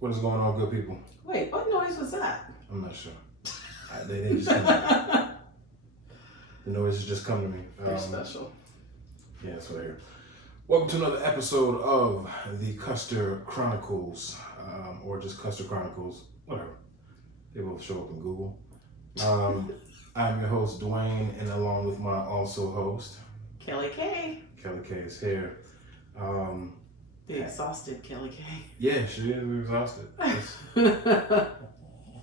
What is going on, good people? Wait, what noise was that? I'm not sure. They just come the noise has just come to me. They're special. Yeah, that's what I hear. Welcome to another episode of the Custer Chronicles, or just Custer Chronicles, whatever. They both show up in Google. I'm your host, Duane, and along with my also host, Kelly K. Kelly K is here. The exhausted Kelly K. Yeah, she is exhausted.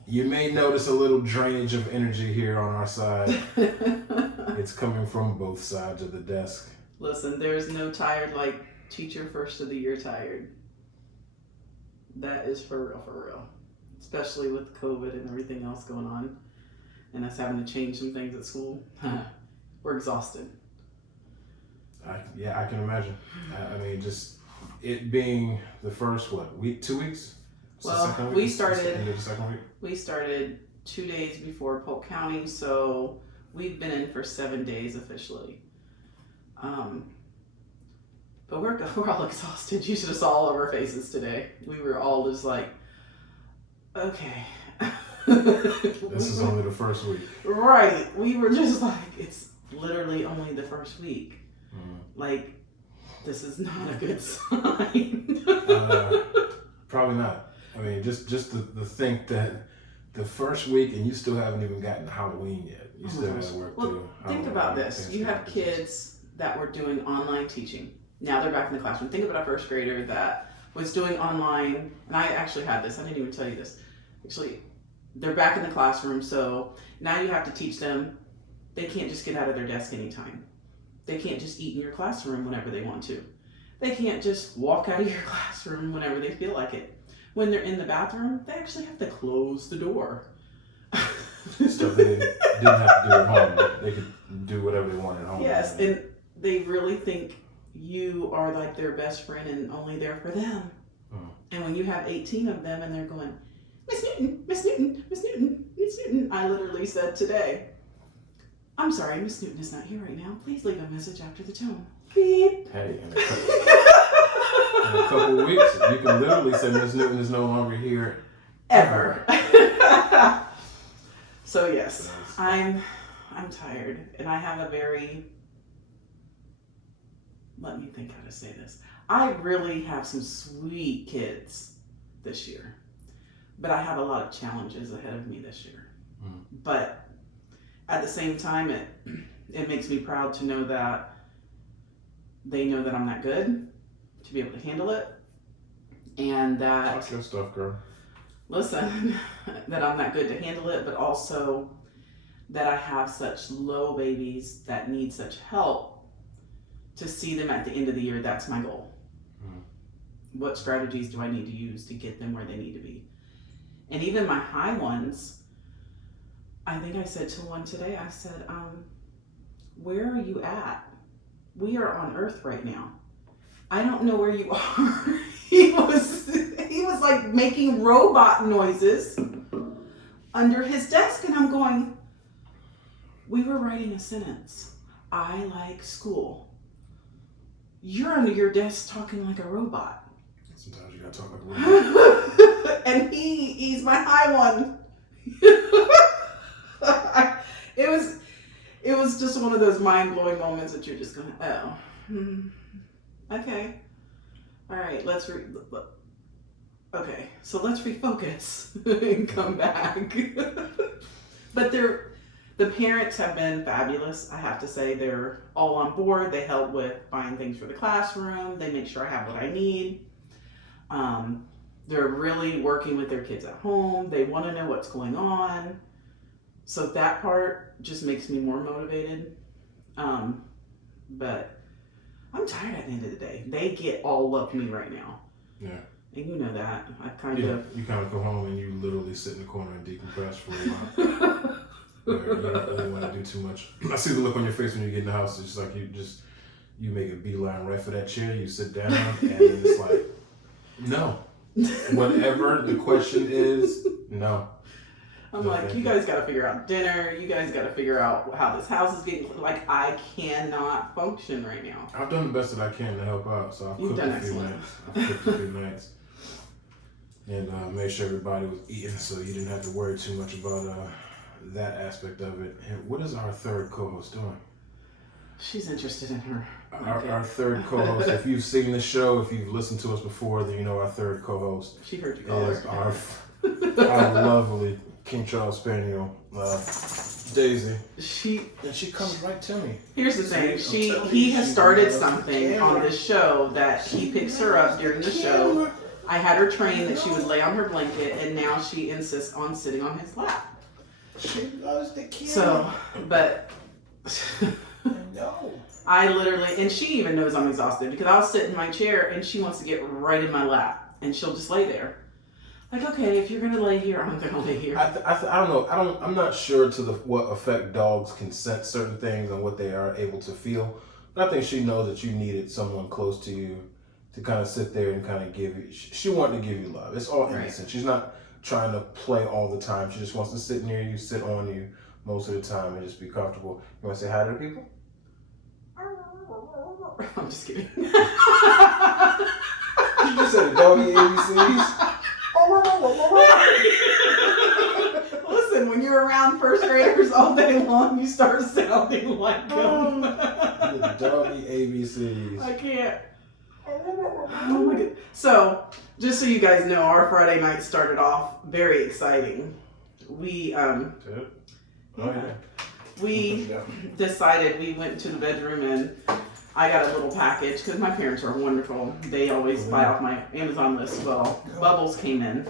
You may notice a little drainage of energy here on our side. It's coming from both sides of the desk. Listen, there's no tired like teacher first of the year tired. That is for real. Especially with COVID and everything else going on. And us having to change some things at school. We're exhausted. I can imagine. I mean, just it being the first, 2 weeks? Well, we started Into the second week? We started 2 days before Polk County, so we've been in for 7 days officially. But we're all exhausted. You should have saw all of our faces today. We were all just like, okay. This is only the first week. Right. We were just like, it's literally only the first week. Like, this is not a good sign. Probably not. I mean, just to think that the first week and you still haven't even gotten to Halloween yet. You still have to work through. Think about this. You have kids that were doing online teaching. Now they're back in the classroom. Think about a first grader that was doing online, and I actually had this. I didn't even tell you this. Actually, they're back in the classroom, so now you have to teach them. They can't just get out of their desk anytime. They can't just eat in your classroom whenever they want to. They can't just walk out of your classroom whenever they feel like it. When they're in the bathroom, they actually have to close the door. Stuff they didn't have to do at home. They could do whatever they want at home. Yes, and they really think you are like their best friend and only there for them. And when you have 18 of them and they're going, Miss Newton, Miss Newton, Miss Newton, Miss Newton. I literally said today, I'm sorry, Miss Newton is not here right now. Please leave a message after the tone. Beep. Hey, in a couple of weeks, you can literally say Miss Newton is no longer here. Ever. So yes, I'm tired, and I have a very, let me think how to say this. I really have some sweet kids this year, but I have a lot of challenges ahead of me this year. But at the same time, it makes me proud to know that they know that I'm not good, to be able to handle it, and that... Talk your stuff, girl. Listen, that I'm not good to handle it, but also that I have such low babies that need such help to see them at the end of the year. That's my goal. What strategies do I need to use to get them where they need to be? And even my high ones, I think I said to one today, I said, where are you at? We are on Earth right now. I don't know where you are. He was like making robot noises under his desk, and I'm going, we were writing a sentence. I like school. You're under your desk talking like a robot. Sometimes you gotta talk like a robot. And he's my high one. It was just one of those mind-blowing moments that you're just going, okay. All right, okay, so let's refocus and come back. But the parents have been fabulous, I have to say. They're all on board. They help with buying things for the classroom. They make sure I have what I need. They're really working with their kids at home. They want to know what's going on. So that part just makes me more motivated. But I'm tired at the end of the day. They get all up me right now. Yeah. And you know that. I kind You kind of go home and you literally sit in the corner and decompress for a while. Where you don't really want to do too much. I see the look on your face when you get in the house. It's just like you make a beeline right for that chair. You sit down and it's like, no. Whatever the question is, no. I'm like, you guys got to figure out dinner. You guys got to figure out how this house is getting. Like, I cannot function right now. I've done the best that I can to help out. So I've cooked a few nights. And made sure everybody was eating, so you didn't have to worry too much about that aspect of it. And what is our third co-host doing? She's interested in her. Our third co-host, if you've seen the show, if you've listened to us before, then you know our third co-host. She heard you call her. Our lovely King Charles Spaniel, Daisy. She comes right to me. Here's the thing. He has started something on this show that he picks her up during the show. I had her trained that she would lay on her blanket, and now she insists on sitting on his lap. She loves the camera. So, but no. I literally, and she even knows I'm exhausted because I'll sit in my chair and she wants to get right in my lap, and she'll just lay there. Like, okay, if you're gonna lay here, I'm gonna lay here. I don't know. I'm not sure to what effect dogs can sense certain things and what they are able to feel. But I think she knows that you needed someone close to you to kind of sit there and kind of give you. She wanted to give you love. It's all innocent. Right. She's not trying to play all the time. She just wants to sit near you, sit on you most of the time, and just be comfortable. You want to say hi to the people? I'm just kidding. You just said the doggy ABCs. Listen, when you're around first graders all day long, you start sounding like them. The doggy ABCs. I can't. Oh my God. So, just so you guys know, our Friday night started off very exciting. We decided, we went to the bedroom and I got a little package because my parents are wonderful. They always buy off my Amazon list. Well, Bubbles came in.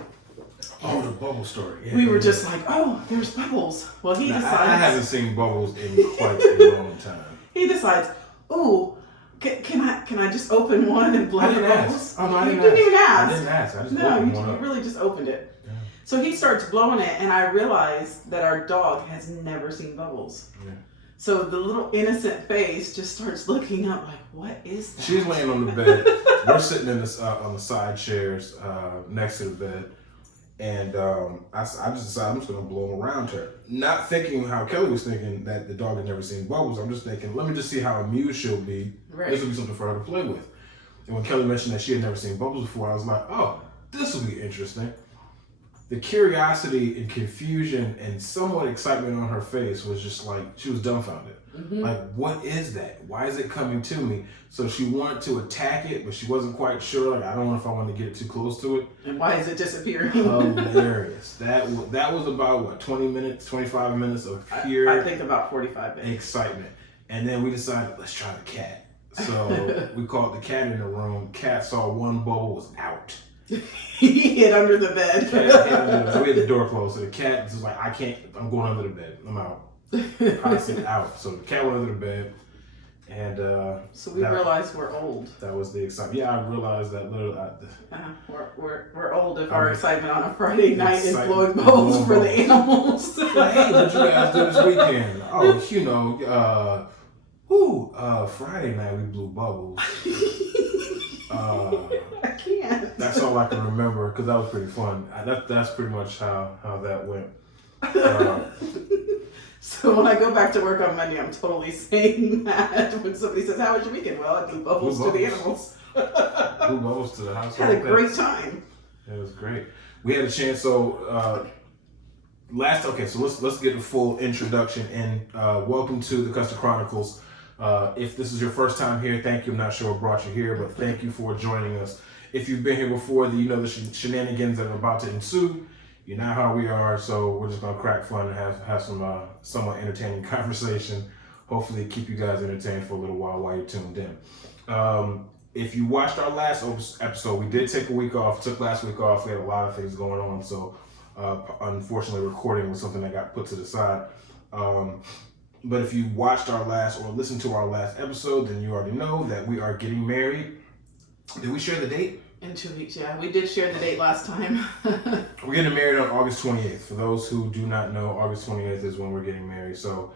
Oh, the Bubble story. Yeah, we were just like, oh, there's Bubbles. Well, he decides. I haven't seen Bubbles in quite a long time. He decides, oh, can I just open one and blow the Bubbles? Oh, no, I didn't even ask. I didn't ask. I just opened one up. You really just opened it. Yeah. So he starts blowing it, and I realized that our dog has never seen Bubbles. Yeah. So the little innocent face just starts looking up like, what is that? She's laying on the bed. We're sitting in this on the side chairs next to the bed. And I just decided I'm just going to blow him around her. Not thinking how Kelly was thinking that the dog had never seen Bubbles. I'm just thinking, let me just see how amused she'll be. Right. This will be something for her to play with. And when Kelly mentioned that she had never seen Bubbles before, I was like, oh, this will be interesting. The curiosity and confusion and somewhat excitement on her face was just like, she was dumbfounded. Mm-hmm. Like, what is that? Why is it coming to me? So she wanted to attack it, but she wasn't quite sure. Like, I don't know if I want to get it too close to it. And why is it disappearing? Hilarious. That was about, what, 20 minutes, 25 minutes of pure... I think about 45 minutes. Excitement. And then we decided, let's try the cat. So we called the cat in the room. Cat saw one Bubble was out. He hid under the bed. We had the door closed, so the cat was like, I'm going under the bed. I'm out. I said out. So the cat went under the bed. And so we realized we're old. That was the excitement. Yeah, I realized that literally. We're old if our excitement on a Friday night is blowing bubbles for the animals. Hey, what you guys do this weekend? Oh, Friday night we blew bubbles. I can't. That's all I can remember because that was pretty fun. That's pretty much how that went. So when I go back to work on Monday, I'm totally saying that when somebody says, "How was your weekend?" Well, I blew bubbles to the animals. Blew bubbles to the house. Had a great time. It was great. We had a chance. So let's get a full introduction and welcome to the Custer Chronicles. If this is your first time here, thank you. I'm not sure what brought you here, but thank you for joining us. If you've been here before, you know the shenanigans that are about to ensue. You know how we are, so we're just gonna crack fun and have some somewhat entertaining conversation. Hopefully, keep you guys entertained for a little while you're tuned in. If you watched our last episode, we did take a week off. Took last week off. We had a lot of things going on, so Unfortunately, recording was something that got put to the side. But if you watched our last or listened to our last episode, then you already know that we are getting married. Did we share the date? In 2 weeks, yeah. We did share the date last time. We're getting married on August 28th. For those who do not know, August 28th is when we're getting married. So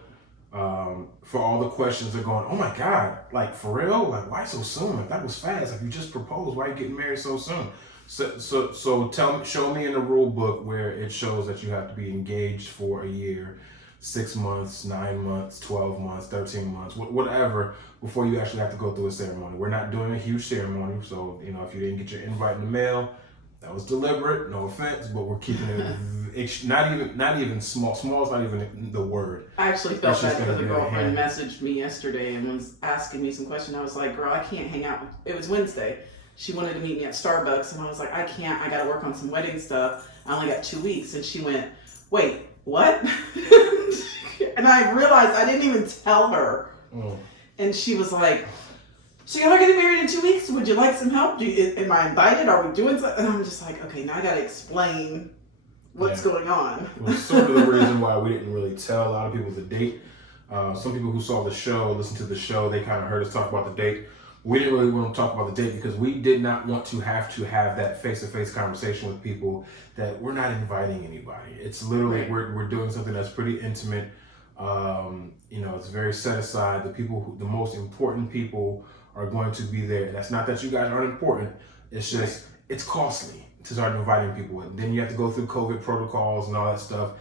for all the questions that are going, oh my God, like for real? Like why so soon? Like that was fast. Like you just proposed. Why are you getting married so soon? So show me in the rule book where it shows that you have to be engaged for a year, 6 months, 9 months, 12 months, 13 months, whatever, before you actually have to go through a ceremony. We're not doing a huge ceremony, so if you didn't get your invite in the mail, that was deliberate, no offense, but we're keeping it not even small. Small is not even the word. I actually felt bad because the girlfriend messaged me yesterday and was asking me some questions. I was like, girl, I can't hang out. It was Wednesday. She wanted to meet me at Starbucks, and I was like, I can't. I got to work on some wedding stuff. I only got 2 weeks. And she went, wait, what? And I realized I didn't even tell her. And she was like, so y'all are getting married in 2 weeks? Would you like some help? Am I invited? Are we doing something? And I'm just like, okay, now I got to explain what's going on. Well, sort of the reason why we didn't really tell a lot of people the date. Some people who saw the show, listened to the show, they kind of heard us talk about the date. We didn't really want to talk about the date because we did not want to have that face-to-face conversation with people that we're not inviting anybody. It's literally, right. we're doing something that's pretty intimate. It's very set aside. The most important people are going to be there. And that's not that you guys aren't important. It's just, it's costly to start inviting people in. Then you have to go through COVID protocols and all that stuff.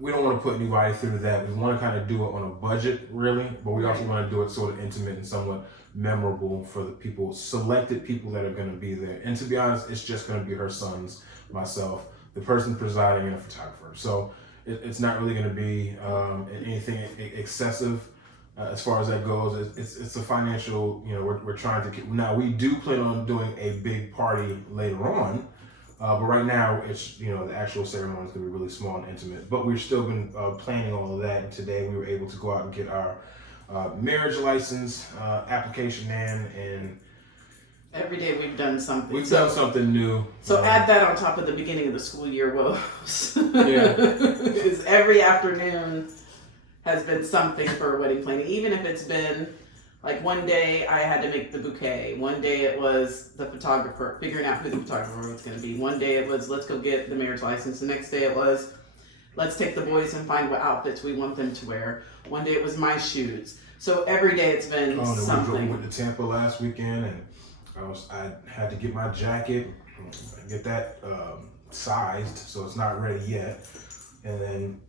We don't want to put anybody through that. We want to kind of do it on a budget, really, but we also want to do it sort of intimate and somewhat memorable for the selected people that are going to be there. And to be honest, it's just going to be her sons, myself, the person presiding, and a photographer. So it's not really going to be anything excessive as far as that goes. It's a financial, we're trying to now we do plan on doing a big party later on. But right now, it's, the actual ceremony is going to be really small and intimate. But we've still been planning all of that. And today we were able to go out and get our marriage license application in. And every day we've done something. We've done something new. So add that on top of the beginning of the school year woes. Yeah. Because every afternoon has been something for wedding planning. Even if it's been... like one day I had to make the bouquet. One day it was the photographer, figuring out who the photographer was going to be. One day it was, let's go get the marriage license. The next day it was, let's take the boys and find what outfits we want them to wear. One day it was my shoes. So every day it's been something. We went to Tampa last weekend, and I had to get my jacket, get that sized, so it's not ready yet. And then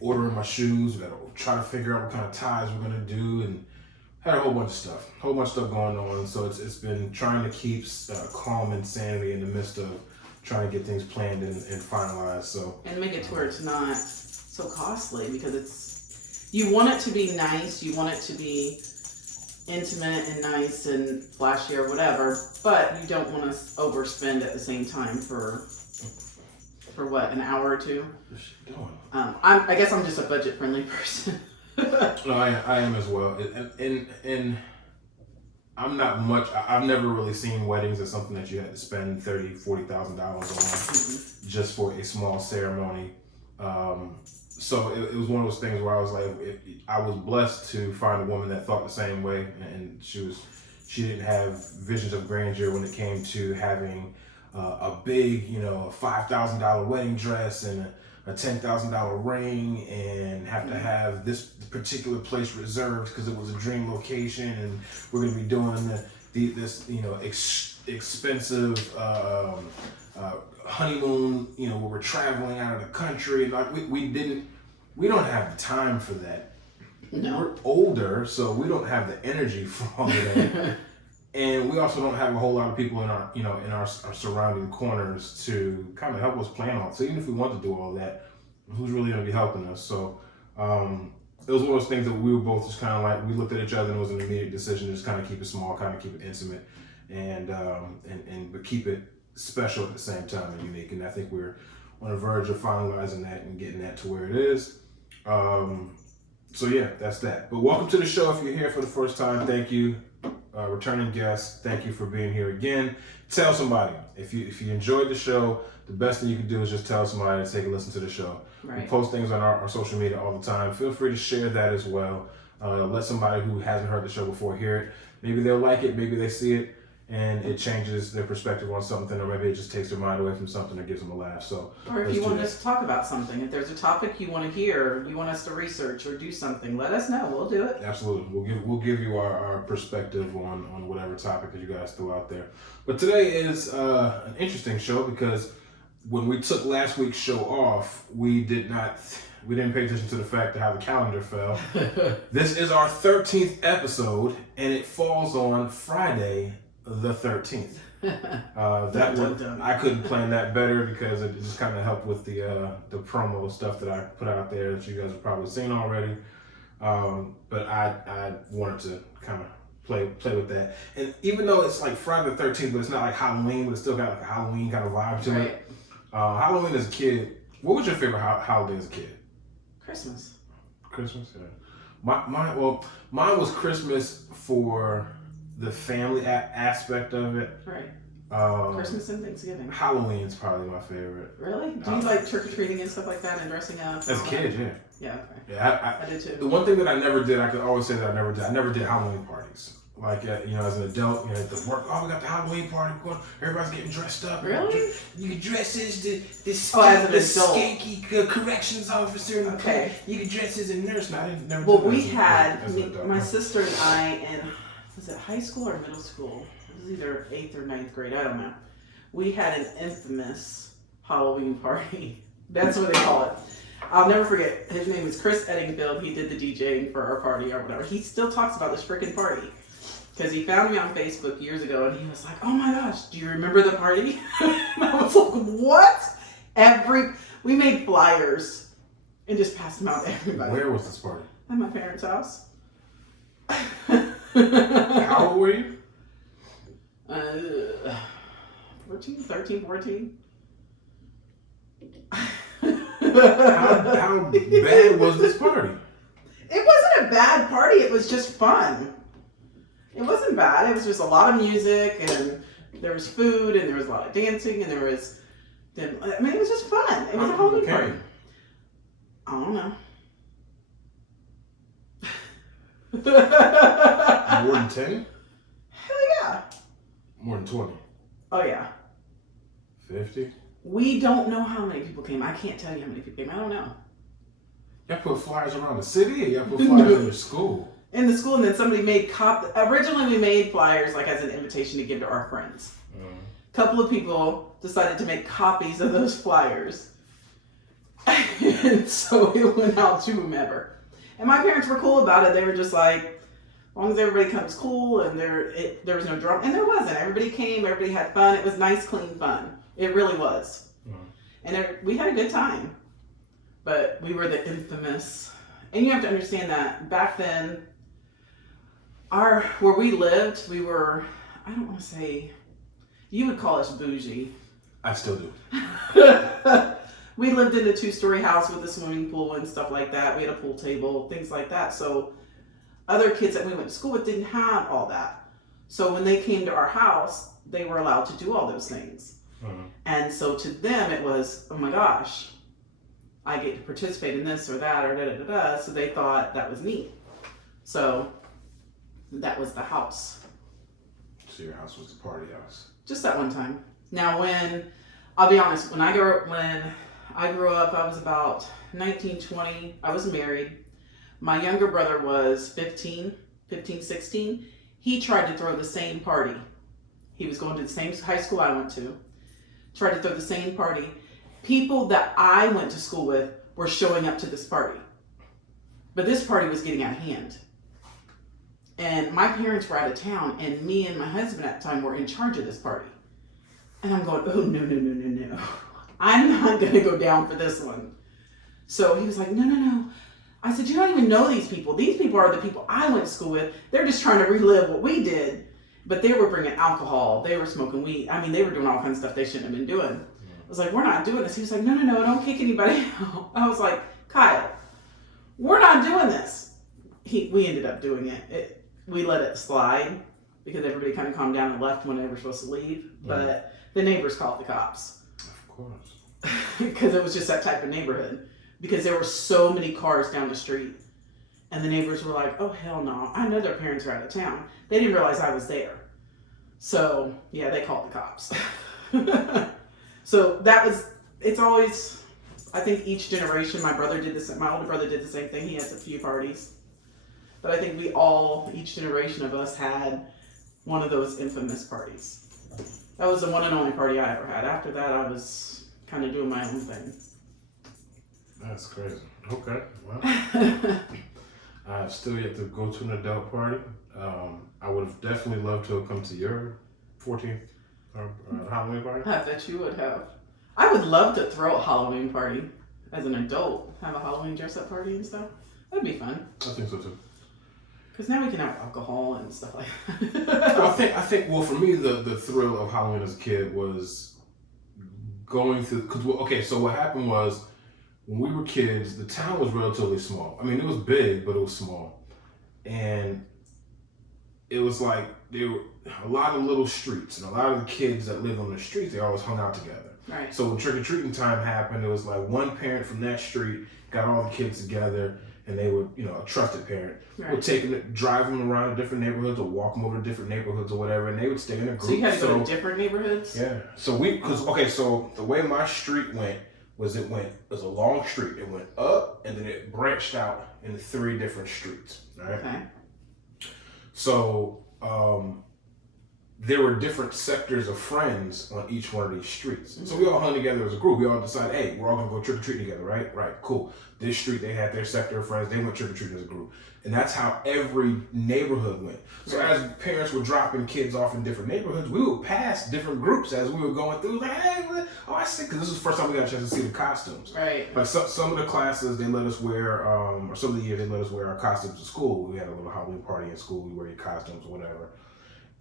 ordering my shoes. We got to try to figure out what kind of ties we're going to do, and had a whole bunch of stuff going on. So it's been trying to keep calm and sanity in the midst of trying to get things planned and finalized. So and make it to where it's not so costly, because you want it to be nice, you want it to be intimate and nice and flashy or whatever, but you don't want to overspend at the same time for what, an hour or two? What's she doing? I guess I'm just a budget friendly person. No, I am as well. And I'm not much. I've never really seen weddings as something that you had to spend $30,000-$40,000 on just for a small ceremony. So it was one of those things where I was like, I was blessed to find a woman that thought the same way, and she didn't have visions of grandeur when it came to having a big, $5,000 wedding dress and a $10,000 ring, and have to have this particular place reserved because it was a dream location, and we're going to be doing this expensive honeymoon, where we're traveling out of the country. Like we don't have the time for that. No. We're older, so we don't have the energy for all of that. And we also don't have a whole lot of people in our surrounding corners to kind of help us plan on. So even if we want to do all that, who's really going to be helping us? So it was one of those things that we were both just kind of like, we looked at each other and it was an immediate decision to just kind of keep it small, kind of keep it intimate, but keep it special at the same time and unique. And I think we're on the verge of finalizing that and getting that to where it is. So yeah, that's that. But welcome to the show. If you're here for the first time, thank you. returning guests, thank you for being here again. Tell somebody. If you enjoyed the show, the best thing you can do is just tell somebody to take a listen to the show. Right. We post things on our social media all the time. Feel free to share that as well. Let somebody who hasn't heard the show before hear it. Maybe they'll like it, maybe they see it, and it changes their perspective on something, or maybe it just takes their mind away from something or gives them a laugh. So, or if you want us to talk about something, if there's a topic you want to hear, you want us to research or do something, let us know. We'll do it. Absolutely. We'll give you our perspective on whatever topic that you guys throw out there. But today is an interesting show because when we took last week's show off, we didn't pay attention to the fact of how the calendar fell. This is our 13th episode, and it falls on Friday the 13th. I couldn't plan that better because it just kind of helped with the promo stuff that I put out there that you guys have probably seen already. But I wanted to kind of play with that. And even though it's like Friday the 13th, but it's not like Halloween, but it's still got like a Halloween kind of vibe to it. Halloween as a kid, what was your favorite holiday as a kid? Christmas. Christmas, yeah. Mine was Christmas for the family aspect of it. Right. Christmas and Thanksgiving. Halloween's probably my favorite. Really? Do you like trick-or-treating and stuff like that and dressing up? As a kid, yeah. Yeah, okay. Yeah, I did too. The one thing that I never did, I could always say that I never did Halloween parties. Like, as an adult, at the work, we got the Halloween party going, everybody's getting dressed up. Really? You can dress as the skanky corrections officer. Okay. You can dress as a nurse. No, I didn't never. Well, we had, my sister and I in, was it high school or middle school? It was either 8th or 9th grade, I don't know. We had an infamous Halloween party. That's what they call it. I'll never forget. His name is Chris Eddingfield. He did the DJing for our party or whatever. He still talks about this freaking party. Because he found me on Facebook years ago and he was like, oh my gosh, do you remember the party? And I was like, what? We made flyers and just passed them out to everybody. Where was this party? At my parents' house. How old were you? 13, 14. How bad was this party? It wasn't a bad party. It was just fun. It wasn't bad. It was just a lot of music, and there was food, and there was a lot of dancing, and it was just fun. It was a Halloween party. I don't know. More than 10? Hell yeah. More than 20? Oh yeah. 50? We don't know how many people came. I can't tell you how many people came. I don't know. Y'all put flyers around the city, or y'all put flyers in your school? In the school, and then somebody made originally we made flyers like as an invitation to give to our friends. A couple of people decided to make copies of those flyers. And so it went out to whomever. And my parents were cool about it. They were just like, as long as everybody comes cool and there was no drama. And there wasn't. Everybody came, everybody had fun. It was nice, clean fun. It really was. And we had a good time. But we were the infamous. And you have to understand that back then, where we lived, we were, I don't want to say, you would call us bougie. I still do. We lived in a 2-story house with a swimming pool and stuff like that. We had a pool table, things like that. So other kids that we went to school with didn't have all that. So when they came to our house, they were allowed to do all those things. And so to them, it was, oh my gosh, I get to participate in this or that or da-da-da-da. So they thought that was neat. So that was the house. So your house was the party house? Just that one time. Now I'll be honest, when I grew up, I was about 19, 20. I was married. My younger brother was 15, 16. He tried to throw the same party. He was going to the same high school I went to. Tried to throw the same party. People that I went to school with were showing up to this party. But this party was getting out of hand. And my parents were out of town, and me and my husband at the time were in charge of this party. And I'm going, oh, no. I'm not going to go down for this one. So he was like, no. I said, you don't even know these people. These people are the people I went to school with. They're just trying to relive what we did. But they were bringing alcohol. They were smoking weed. I mean, they were doing all kinds of stuff they shouldn't have been doing. I was like, we're not doing this. He was like, no, don't kick anybody out. I was like, Kyle, we're not doing this. We ended up doing it. We let it slide. because everybody kind of calmed down and left when they were supposed to leave. But the neighbors called the cops. Of course. Because it was just that type of neighborhood. Because there were so many cars down the street. And the neighbors were like, oh, hell no. I know their parents are out of town. They didn't realize I was there. So, yeah, they called the cops. So it's always, I think each generation, my older brother did the same thing. He has a few parties. But I think each generation of us had one of those infamous parties. That was the one and only party I ever had. After that, I was kind of doing my own thing. That's crazy. Okay, well, I've still yet to go to an adult party. I would have definitely loved to have come to your 14th Halloween party. I bet you would have. I would love to throw a Halloween party as an adult. Have a Halloween dress-up party and stuff. That'd be fun. I think so too. Because now we can have alcohol and stuff like that. I think. Well, for me, the thrill of Halloween as a kid was going through. So what happened was when we were kids, the town was relatively small. I mean, it was big, but it was small, and it was like there were a lot of little streets, and a lot of the kids that lived on the streets, they always hung out together. Right. So when trick-or-treating time happened, it was like one parent from that street got all the kids together, and they would, a trusted parent, would drive them around to different neighborhoods or walk them over to different neighborhoods or whatever, and they would stay in a group. So you had to go to different neighborhoods? Yeah. So so the way my street went was it was a long street. It went up, and then it branched out into 3 different streets, right? Okay. So there were different sectors of friends on each one of these streets. Mm-hmm. So we all hung together as a group. We all decided, hey, we're all going to go trick-or-treating together, right? Right, cool. This street, they had their sector of friends. They went trick-or-treating as a group. And that's how every neighborhood went. So as parents were dropping kids off in different neighborhoods, we would pass different groups as we were going through. Like, hey, I see. Because this was the first time we got a chance to see the costumes. Right. Like some of the classes, they let us wear, or some of the years, they let us wear our costumes to school. We had a little Halloween party in school. We wear your costumes or whatever.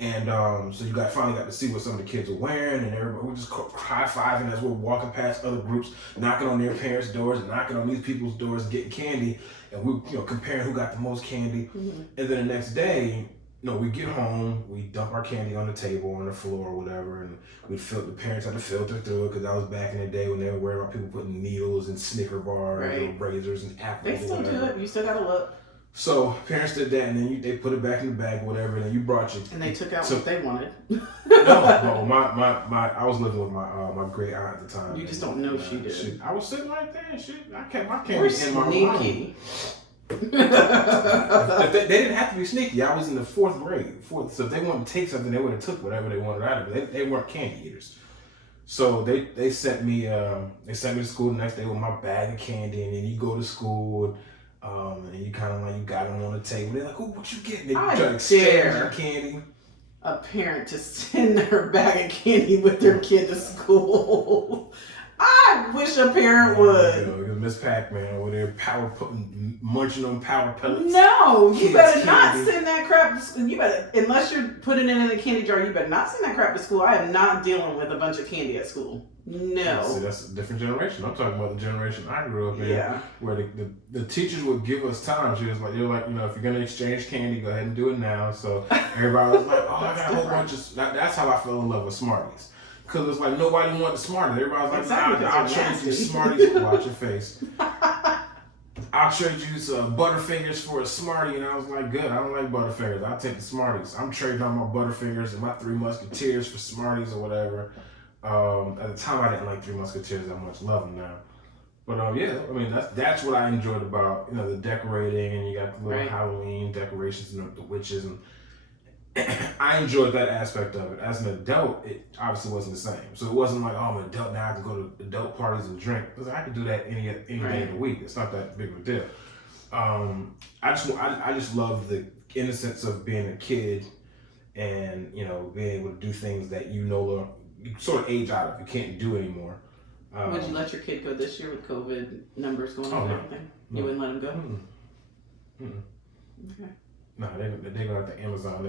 And so you finally got to see what some of the kids were wearing, and everybody we just high-fiving as we're walking past other groups, knocking on their parents' doors, and knocking on these people's doors, getting candy, and we comparing who got the most candy. Mm-hmm. And then the next day, we get home, we dump our candy on the table, on the floor, or whatever, and the parents had to filter through it because that was back in the day when they were worried about people putting needles and Snicker bars, and razors and apples. They still do it. You still gotta look. So parents did that, and then they put it back in the bag, whatever, and then you brought your... And they took out what they wanted. No, I was living with my great aunt at the time. You just don't know she did. I was sitting right there, and shit. I kept my candy in my room. They didn't have to be sneaky. I was in the 4th grade. So if they wanted to take something, they would have took whatever they wanted out of it. They weren't candy eaters. So they sent me to school the next day with my bag of candy, and then you go to school. And you kind of you got them on the table. They're like, "Oh, what you getting?" They try to exchange your candy. A parent to send their bag of candy with their kid to school. I wish a parent would. Miss Pac-Man over there, munching on power pellets. No, you better not send that crap to school. You better, unless you're putting it in a candy jar, you better not send that crap to school. I am not dealing with a bunch of candy at school. No. See, that's a different generation. I'm talking about the generation I grew up in, where the teachers would give us time. They're like, if you're gonna exchange candy, go ahead and do it now. So everybody was like, I got a whole bunch of. That's how I fell in love with Smarties. Because it's like nobody wanted Smarties. Everybody's like, I'll trade you Smarties. Watch your face. I'll trade you some Butterfingers for a Smartie. And I was like, good. I don't like Butterfingers. I'll take the Smarties. I'm trading on my Butterfingers and my 3 Musketeers for Smarties or whatever. At the time, I didn't like 3 Musketeers that much. Love them now. But I mean, that's what I enjoyed about the decorating, and you got the little Halloween decorations and the witches, and I enjoyed that aspect of it. As an adult, it obviously wasn't the same. So it wasn't like, I'm an adult now, I can go to adult parties and drink. Because I could do that any day of the week. It's not that big of a deal. I just love the innocence of being a kid, and being able to do things that you sort of age out of. You can't do anymore. Would you let your kid go this year with COVID numbers going on and everything? You wouldn't let him go? Okay. No, they go out to Amazon.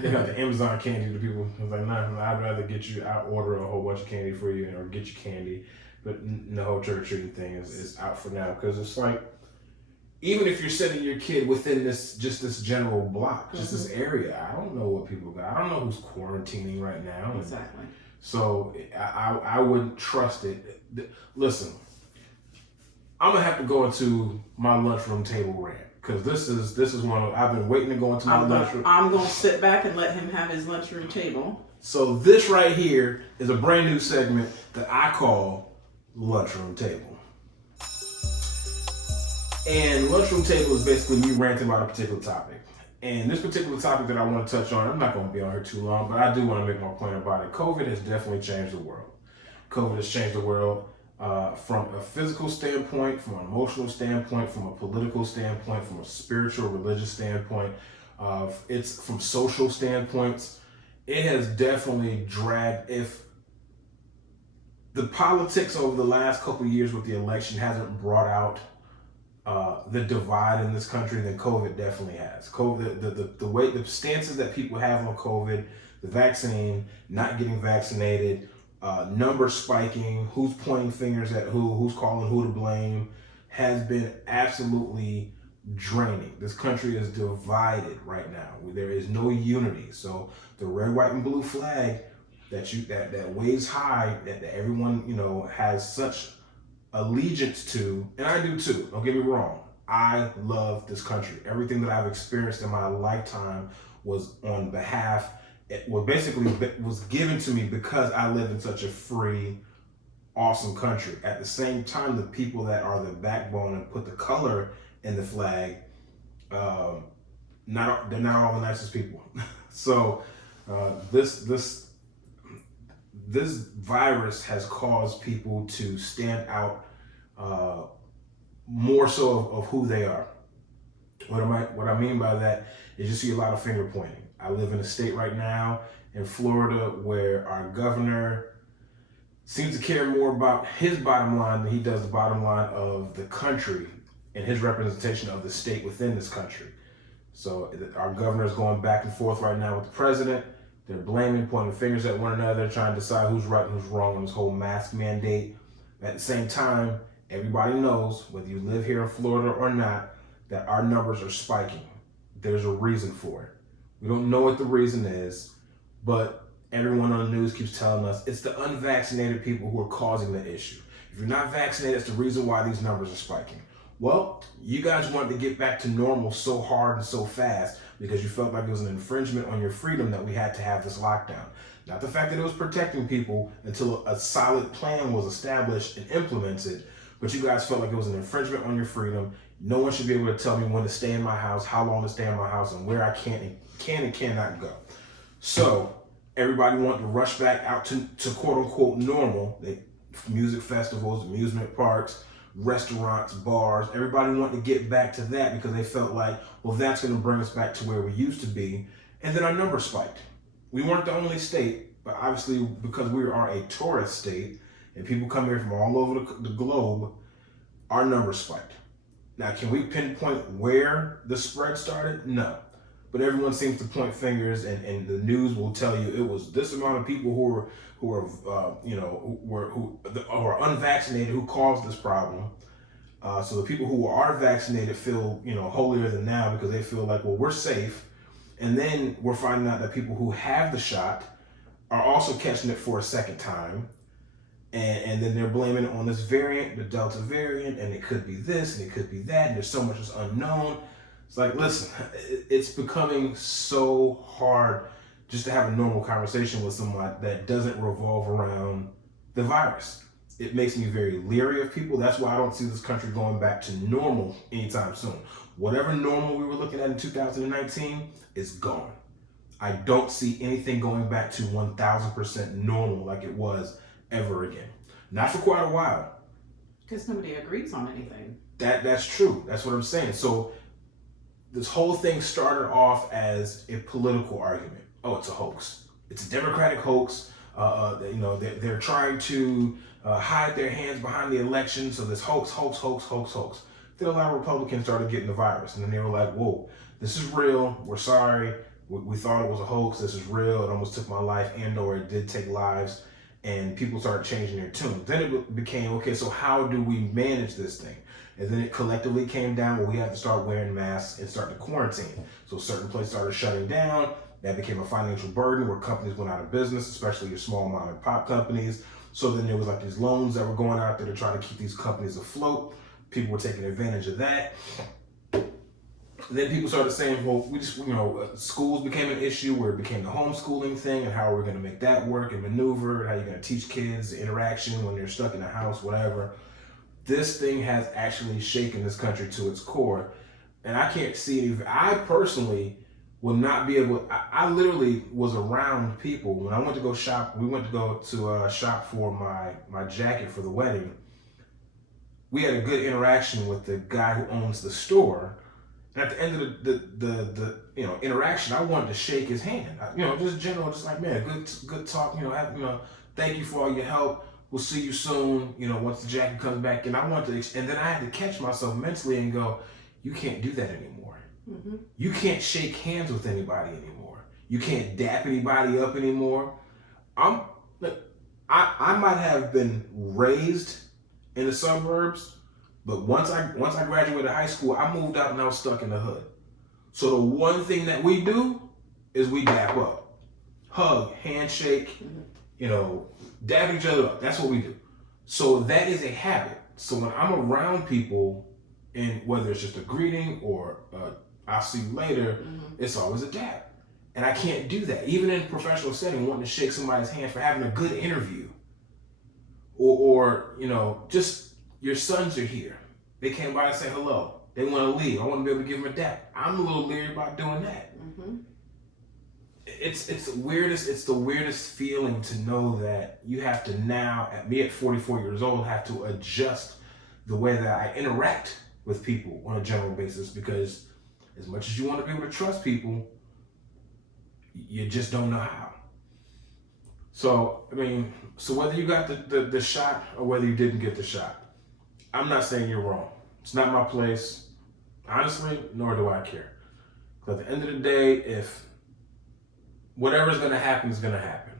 They got the Amazon candy to people. I was like, nah, I'd rather I'll order a whole bunch of candy for you or get you candy. But the whole trick-or-treating thing is out for now. Because it's like, even if you're sending your kid within this general block, just this area, I don't know what people got. I don't know who's quarantining right now. Exactly. So I wouldn't trust it. Listen, I'm gonna have to go into my lunchroom table rant because this is one I've been waiting to go into my lunchroom. I'm gonna sit back and let him have his lunchroom table. So this right here is a brand new segment that I call Lunchroom Table. And Lunchroom Table is basically me ranting about a particular topic. And this particular topic that I want to touch on, I'm not going to be on here too long, but I do want to make my point about it. COVID has definitely changed the world. COVID has changed the world from a physical standpoint, from an emotional standpoint, from a political standpoint, from a spiritual, religious standpoint. It's from social standpoints. It has definitely dragged. If the politics over the last couple of years with the election hasn't brought out the divide in this country, then COVID definitely has. COVID, the way, the stances that people have on COVID, the vaccine, not getting vaccinated, numbers spiking, who's pointing fingers at who's calling who to blame, has been absolutely draining. This country is divided right now. There is no unity. So the red, white, and blue flag that waves high, that everyone has such allegiance to, and I do too, don't get me wrong, I love this country. Everything that I've experienced in my lifetime was on behalf, it was given to me because I live in such a free, awesome country. At the same time, the people that are the backbone and put the color in the flag, they're not all the nicest people. So this virus has caused people to stand out more so of who they are. What I mean by that is you see a lot of finger pointing. I live in a state right now in Florida where our governor seems to care more about his bottom line than he does the bottom line of the country and his representation of the state within this country. So our governor is going back and forth right now with the president. They're blaming, pointing fingers at one another, trying to decide who's right and who's wrong on this whole mask mandate. At the same time, everybody knows, whether you live here in Florida or not, that our numbers are spiking. There's a reason for it. We don't know what the reason is, but everyone on the news keeps telling us it's the unvaccinated people who are causing the issue. If you're not vaccinated, that's the reason why these numbers are spiking. Well, you guys wanted to get back to normal so hard and so fast because you felt like it was an infringement on your freedom that we had to have this lockdown. Not the fact that it was protecting people until a solid plan was established and implemented, but you guys felt like it was an infringement on your freedom. No one should be able to tell me when to stay in my house, how long to stay in my house, and where I can and cannot go. So everybody wanted to rush back out to quote unquote normal. Music festivals, amusement parks, restaurants, bars, everybody wanted to get back to that because they felt like, well, that's going to bring us back to where we used to be. And then our numbers spiked. We weren't the only state, but obviously because we are a tourist state and people come here from all over the globe, our numbers spiked. Now, can we pinpoint where the spread started? No. But everyone seems to point fingers, and the news will tell you it was this amount of people who are unvaccinated who caused this problem. So the people who are vaccinated feel holier than thou because they feel like, well, we're safe. And then we're finding out that people who have the shot are also catching it for a second time. And then they're blaming it on this variant, the Delta variant, and it could be this and it could be that, and there's so much that's unknown. It's like, listen, it's becoming so hard just to have a normal conversation with someone that doesn't revolve around the virus. It makes me very leery of people. That's why I don't see this country going back to normal anytime soon. Whatever normal we were looking at in 2019 is gone. I don't see anything going back to 1000% normal like it was ever again. Not for quite a while. Because nobody agrees on anything. That's true. That's what I'm saying. So this whole thing started off as a political argument. Oh, it's a hoax. It's a Democratic hoax. They're trying to hide their hands behind the election. So this hoax. Then a lot of Republicans started getting the virus. And then they were like, whoa, this is real. We're sorry. We thought it was a hoax. This is real. It almost took my life, and or it did take lives. And people started changing their tune. Then it became, okay, so how do we manage this thing? And then it collectively came down where we had to start wearing masks and start to quarantine. So certain places started shutting down. That became a financial burden where companies went out of business, especially your small mom and pop companies. So then there was like these loans that were going out there to try to keep these companies afloat. People were taking advantage of that. Then people started saying, well, we just, schools became an issue where it became the homeschooling thing, and how are we going to make that work and maneuver, and how you're going to teach kids interaction when they're stuck in a house, whatever. This thing has actually shaken this country to its core. And I can't see I personally will not be able, I literally was around people when I went to go shop. We went to go to shop for my jacket for the wedding. We had a good interaction with the guy who owns the store. And at the end of the interaction, I wanted to shake his hand. Just general, just like, man, good talk. Thank you for all your help. We'll see you soon. Once the jacket comes back. And I wanted to, and then I had to catch myself mentally and go, you can't do that anymore. Mm-hmm. You can't shake hands with anybody anymore. You can't dap anybody up anymore. I might have been raised in the suburbs. But once I graduated high school, I moved out and I was stuck in the hood. So the one thing that we do is we dap up, hug, handshake, dap each other up. That's what we do. So that is a habit. So when I'm around people, and whether it's just a greeting or I'll see you later, it's always a dap. And I can't do that. Even in a professional setting, wanting to shake somebody's hand for having a good interview. Or just your sons are here. They came by to say hello. They want to leave. I want to be able to give them a dap. I'm a little leery about doing that. Mm-hmm. It's the weirdest. It's the weirdest feeling to know that you have to now, at 44 years old, have to adjust the way that I interact with people on a general basis, because as much as you want to be able to trust people, you just don't know how. So whether you got the shot or whether you didn't get the shot, I'm not saying you're wrong. It's not my place, honestly, nor do I care. Because at the end of the day, if whatever's going to happen is going to happen.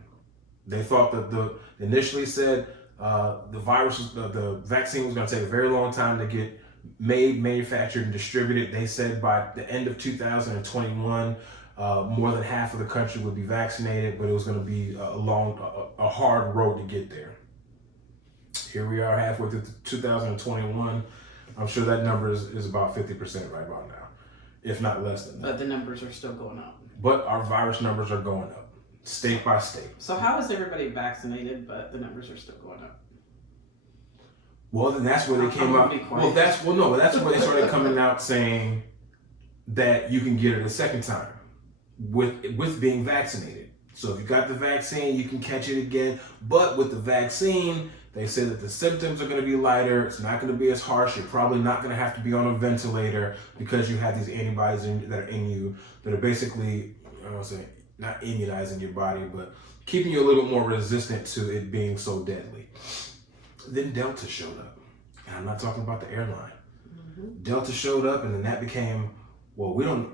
They thought that initially said the vaccine was going to take a very long time to get made, manufactured, and distributed. They said by the end of 2021, more than half of the country would be vaccinated, but it was going to be a hard road to get there. Here we are halfway through 2021. I'm sure that number is about 50% right about now, if not less than that. But the numbers are still going up. But our virus numbers are going up, state by state. So how is everybody vaccinated, but the numbers are still going up? Well, then that's where they came out. That's where they started coming out saying that you can get it a second time with being vaccinated. So if you got the vaccine, you can catch it again. But with the vaccine, they say that the symptoms are going to be lighter. It's not going to be as harsh. You're probably not going to have to be on a ventilator because you have these antibodies that are in you that are basically, I don't want to say, not immunizing your body, but keeping you a little bit more resistant to it being so deadly. Then Delta showed up. And I'm not talking about the airline. Mm-hmm. Delta showed up, and then that became,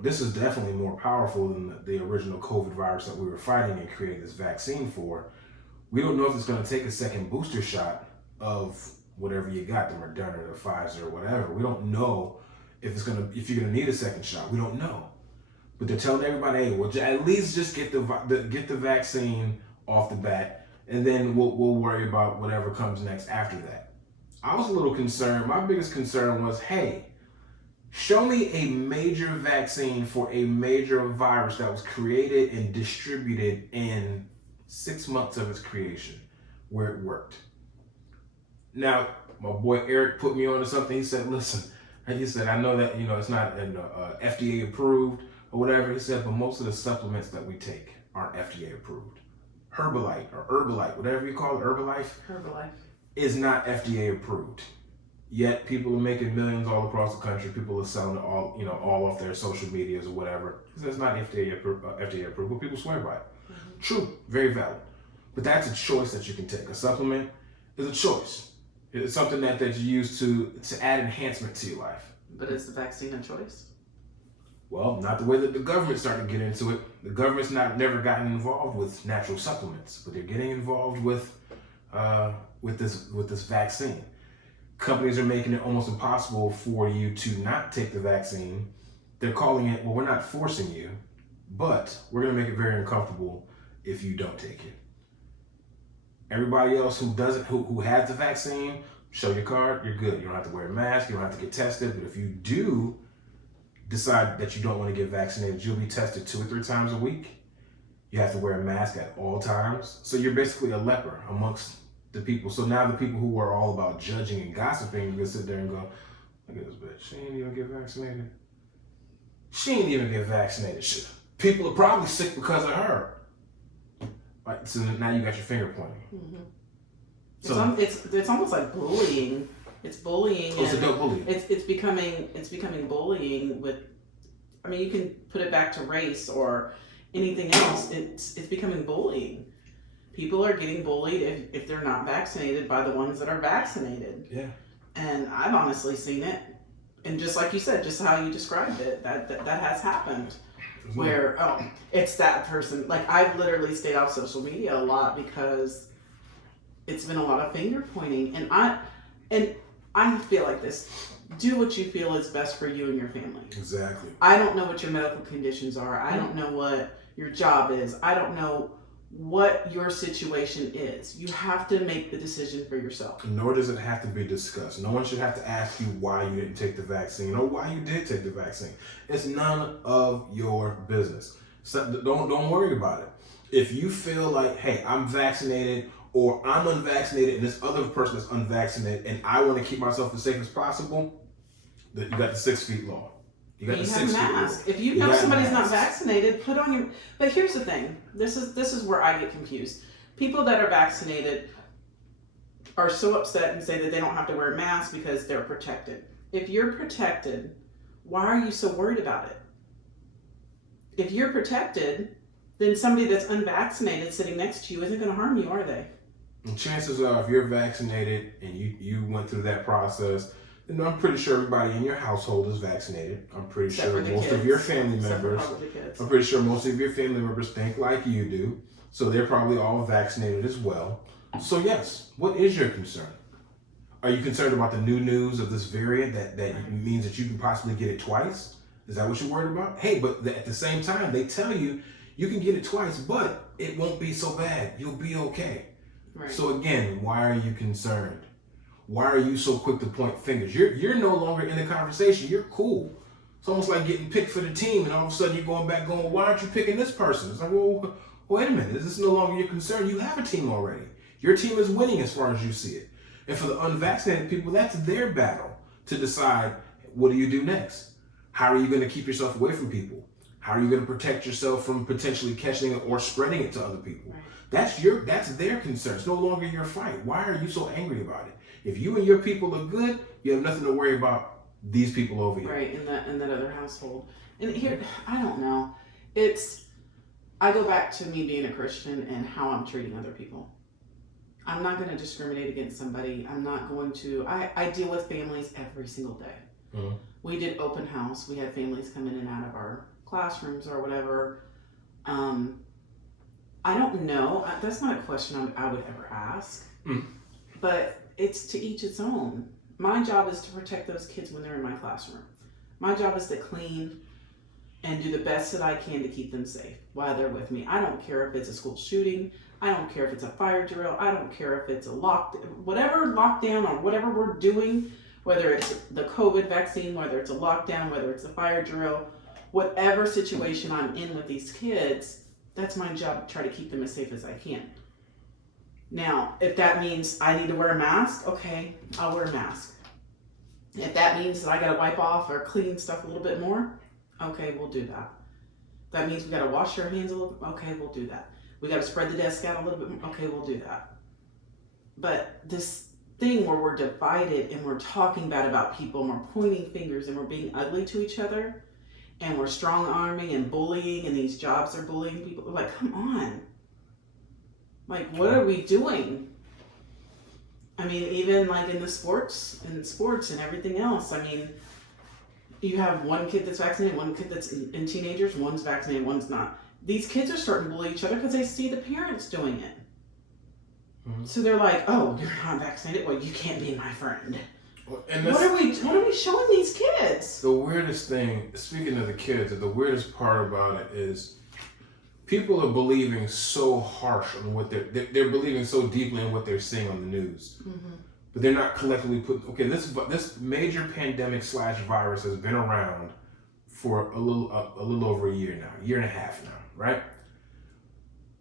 this is definitely more powerful than the original COVID virus that we were fighting and creating this vaccine for. We don't know if it's going to take a second booster shot of whatever you got, the Moderna, the Pfizer, or whatever. We don't know if you're going to need a second shot. We don't know. But they're telling everybody, hey, at least just get the vaccine off the bat, and then we'll worry about whatever comes next after that. I was a little concerned. My biggest concern was, hey, show me a major vaccine for a major virus that was created and distributed in 6 months of its creation, where it worked. Now, my boy Eric put me on to something. He said, listen, I know that, it's not FDA approved or whatever. He said, but most of the supplements that we take aren't FDA approved. Herbalife, whatever you call it, Herbalife is not FDA approved. Yet people are making millions all across the country. People are selling it all off their social medias or whatever. It's not FDA approved, but people swear by it. Mm-hmm. True, very valid. But that's a choice that you can take. A supplement is a choice. It's something that you use to add enhancement to your life. But is the vaccine a choice? Well, not the way that the government started to get into it. The government's never gotten involved with natural supplements, but they're getting involved with this vaccine. Companies are making it almost impossible for you to not take the vaccine. They're calling it, well, we're not forcing you, but we're going to make it very uncomfortable if you don't take it. Everybody else who doesn't, who has the vaccine, show your card, you're good. You don't have to wear a mask, you don't have to get tested. But if you do decide that you don't want to get vaccinated, you'll be tested 2 or 3 times a week. You have to wear a mask at all times. So you're basically a leper amongst the people. So now the people who are all about judging and gossiping, you're gonna sit there and go, look at this bitch, she ain't even get vaccinated. She ain't even get vaccinated. Shit. People are probably sick because of her. Right, so now you got your finger pointing. Mm-hmm. So it's almost like bullying. It's bullying. It's adult bullying. It's becoming bullying with. I mean, you can put it back to race or anything else. It's becoming bullying. People are getting bullied if they're not vaccinated by the ones that are vaccinated. Yeah. And I've honestly seen it, and just like you said, just how you described it, that has happened. Where it's that person. Like, I've literally stayed off social media a lot because it's been a lot of finger pointing, and I feel like this. Do what you feel is best for you and your family. Exactly. I don't know what your medical conditions are. I don't know what your job is. I don't know what your situation is. You have to make the decision for yourself. Nor does it have to be discussed. No one should have to ask you why you didn't take the vaccine or why you did take the vaccine. It's none of your business. So don't worry about it. If you feel like, hey, I'm vaccinated or I'm unvaccinated and this other person is unvaccinated and I want to keep myself as safe as possible, you got the 6 feet law. You got the 6 feet mask. If you know somebody's not vaccinated, put on your. But here's the thing. This is where I get confused. People that are vaccinated are so upset and say that they don't have to wear a mask because they're protected. If you're protected, why are you so worried about it? If you're protected, then somebody that's unvaccinated sitting next to you isn't going to harm you, are they? And chances are, if you're vaccinated and you went through that process, then I'm pretty sure everybody in your household is vaccinated. I'm pretty sure most of your family members. I'm pretty sure most of your family members think like you do, so they're probably all vaccinated as well. So yes, what is your concern? Are you concerned about the new news of this variant that means that you can possibly get it twice? Is that what you're worried about? Hey, but at the same time, they tell you you can get it twice, but it won't be so bad. You'll be okay. Right. So again, why are you concerned? Why are you so quick to point fingers? You're no longer in the conversation. You're cool. It's almost like getting picked for the team, and all of a sudden you're going back going, why aren't you picking this person? It's like, well, wait a minute. Is this no longer your concern? You have a team already. Your team is winning as far as you see it. And for the unvaccinated people, that's their battle to decide, what do you do next? How are you going to keep yourself away from people? How are you going to protect yourself from potentially catching it or spreading it to other people? Right. That's their concern. It's no longer your fight. Why are you so angry about it? If you and your people are good, you have nothing to worry about these people over here. Right, in that other household. And here, I don't know. I go back to me being a Christian and how I'm treating other people. I'm not going to discriminate against somebody. I'm not going to. I deal with families every single day. Mm-hmm. We did open house. We had families come in and out of our classrooms or whatever. I don't know. That's not a question I would ever ask. Mm. But it's to each its own. My job is to protect those kids when they're in my classroom. My job is to clean and do the best that I can to keep them safe while they're with me. I don't care if it's a school shooting. I don't care if it's a fire drill. I don't care if it's a whatever lockdown or whatever we're doing, whether it's the COVID vaccine, whether it's a lockdown, whether it's a fire drill, whatever situation I'm in with these kids, that's my job to try to keep them as safe as I can. Now, if that means I need to wear a mask, okay, I'll wear a mask. If that means that I gotta wipe off or clean stuff a little bit more, okay, we'll do that. That means we gotta wash our hands a little bit, okay, we'll do that. We gotta spread the desk out a little bit more, okay, we'll do that. But this thing where we're divided and we're talking bad about people and we're pointing fingers and we're being ugly to each other and we're strong-arming and bullying and these jobs are bullying people, like, come on. Like, what are we doing? I mean, even like in sports and everything else. I mean, you have one kid that's vaccinated, one kid that's in teenagers, one's vaccinated, one's not. These kids are starting to bully each other because they see the parents doing it. Mm-hmm. So they're like, oh, you're not vaccinated? Well, you can't be my friend. And what are we showing these kids? The weirdest thing, speaking of the kids, the weirdest part about it is people are believing so harsh on what they're believing so deeply in what they're seeing on the news. Mm-hmm. But they're not collectively this major pandemic / virus has been around for a little over a year now, year and a half now, right?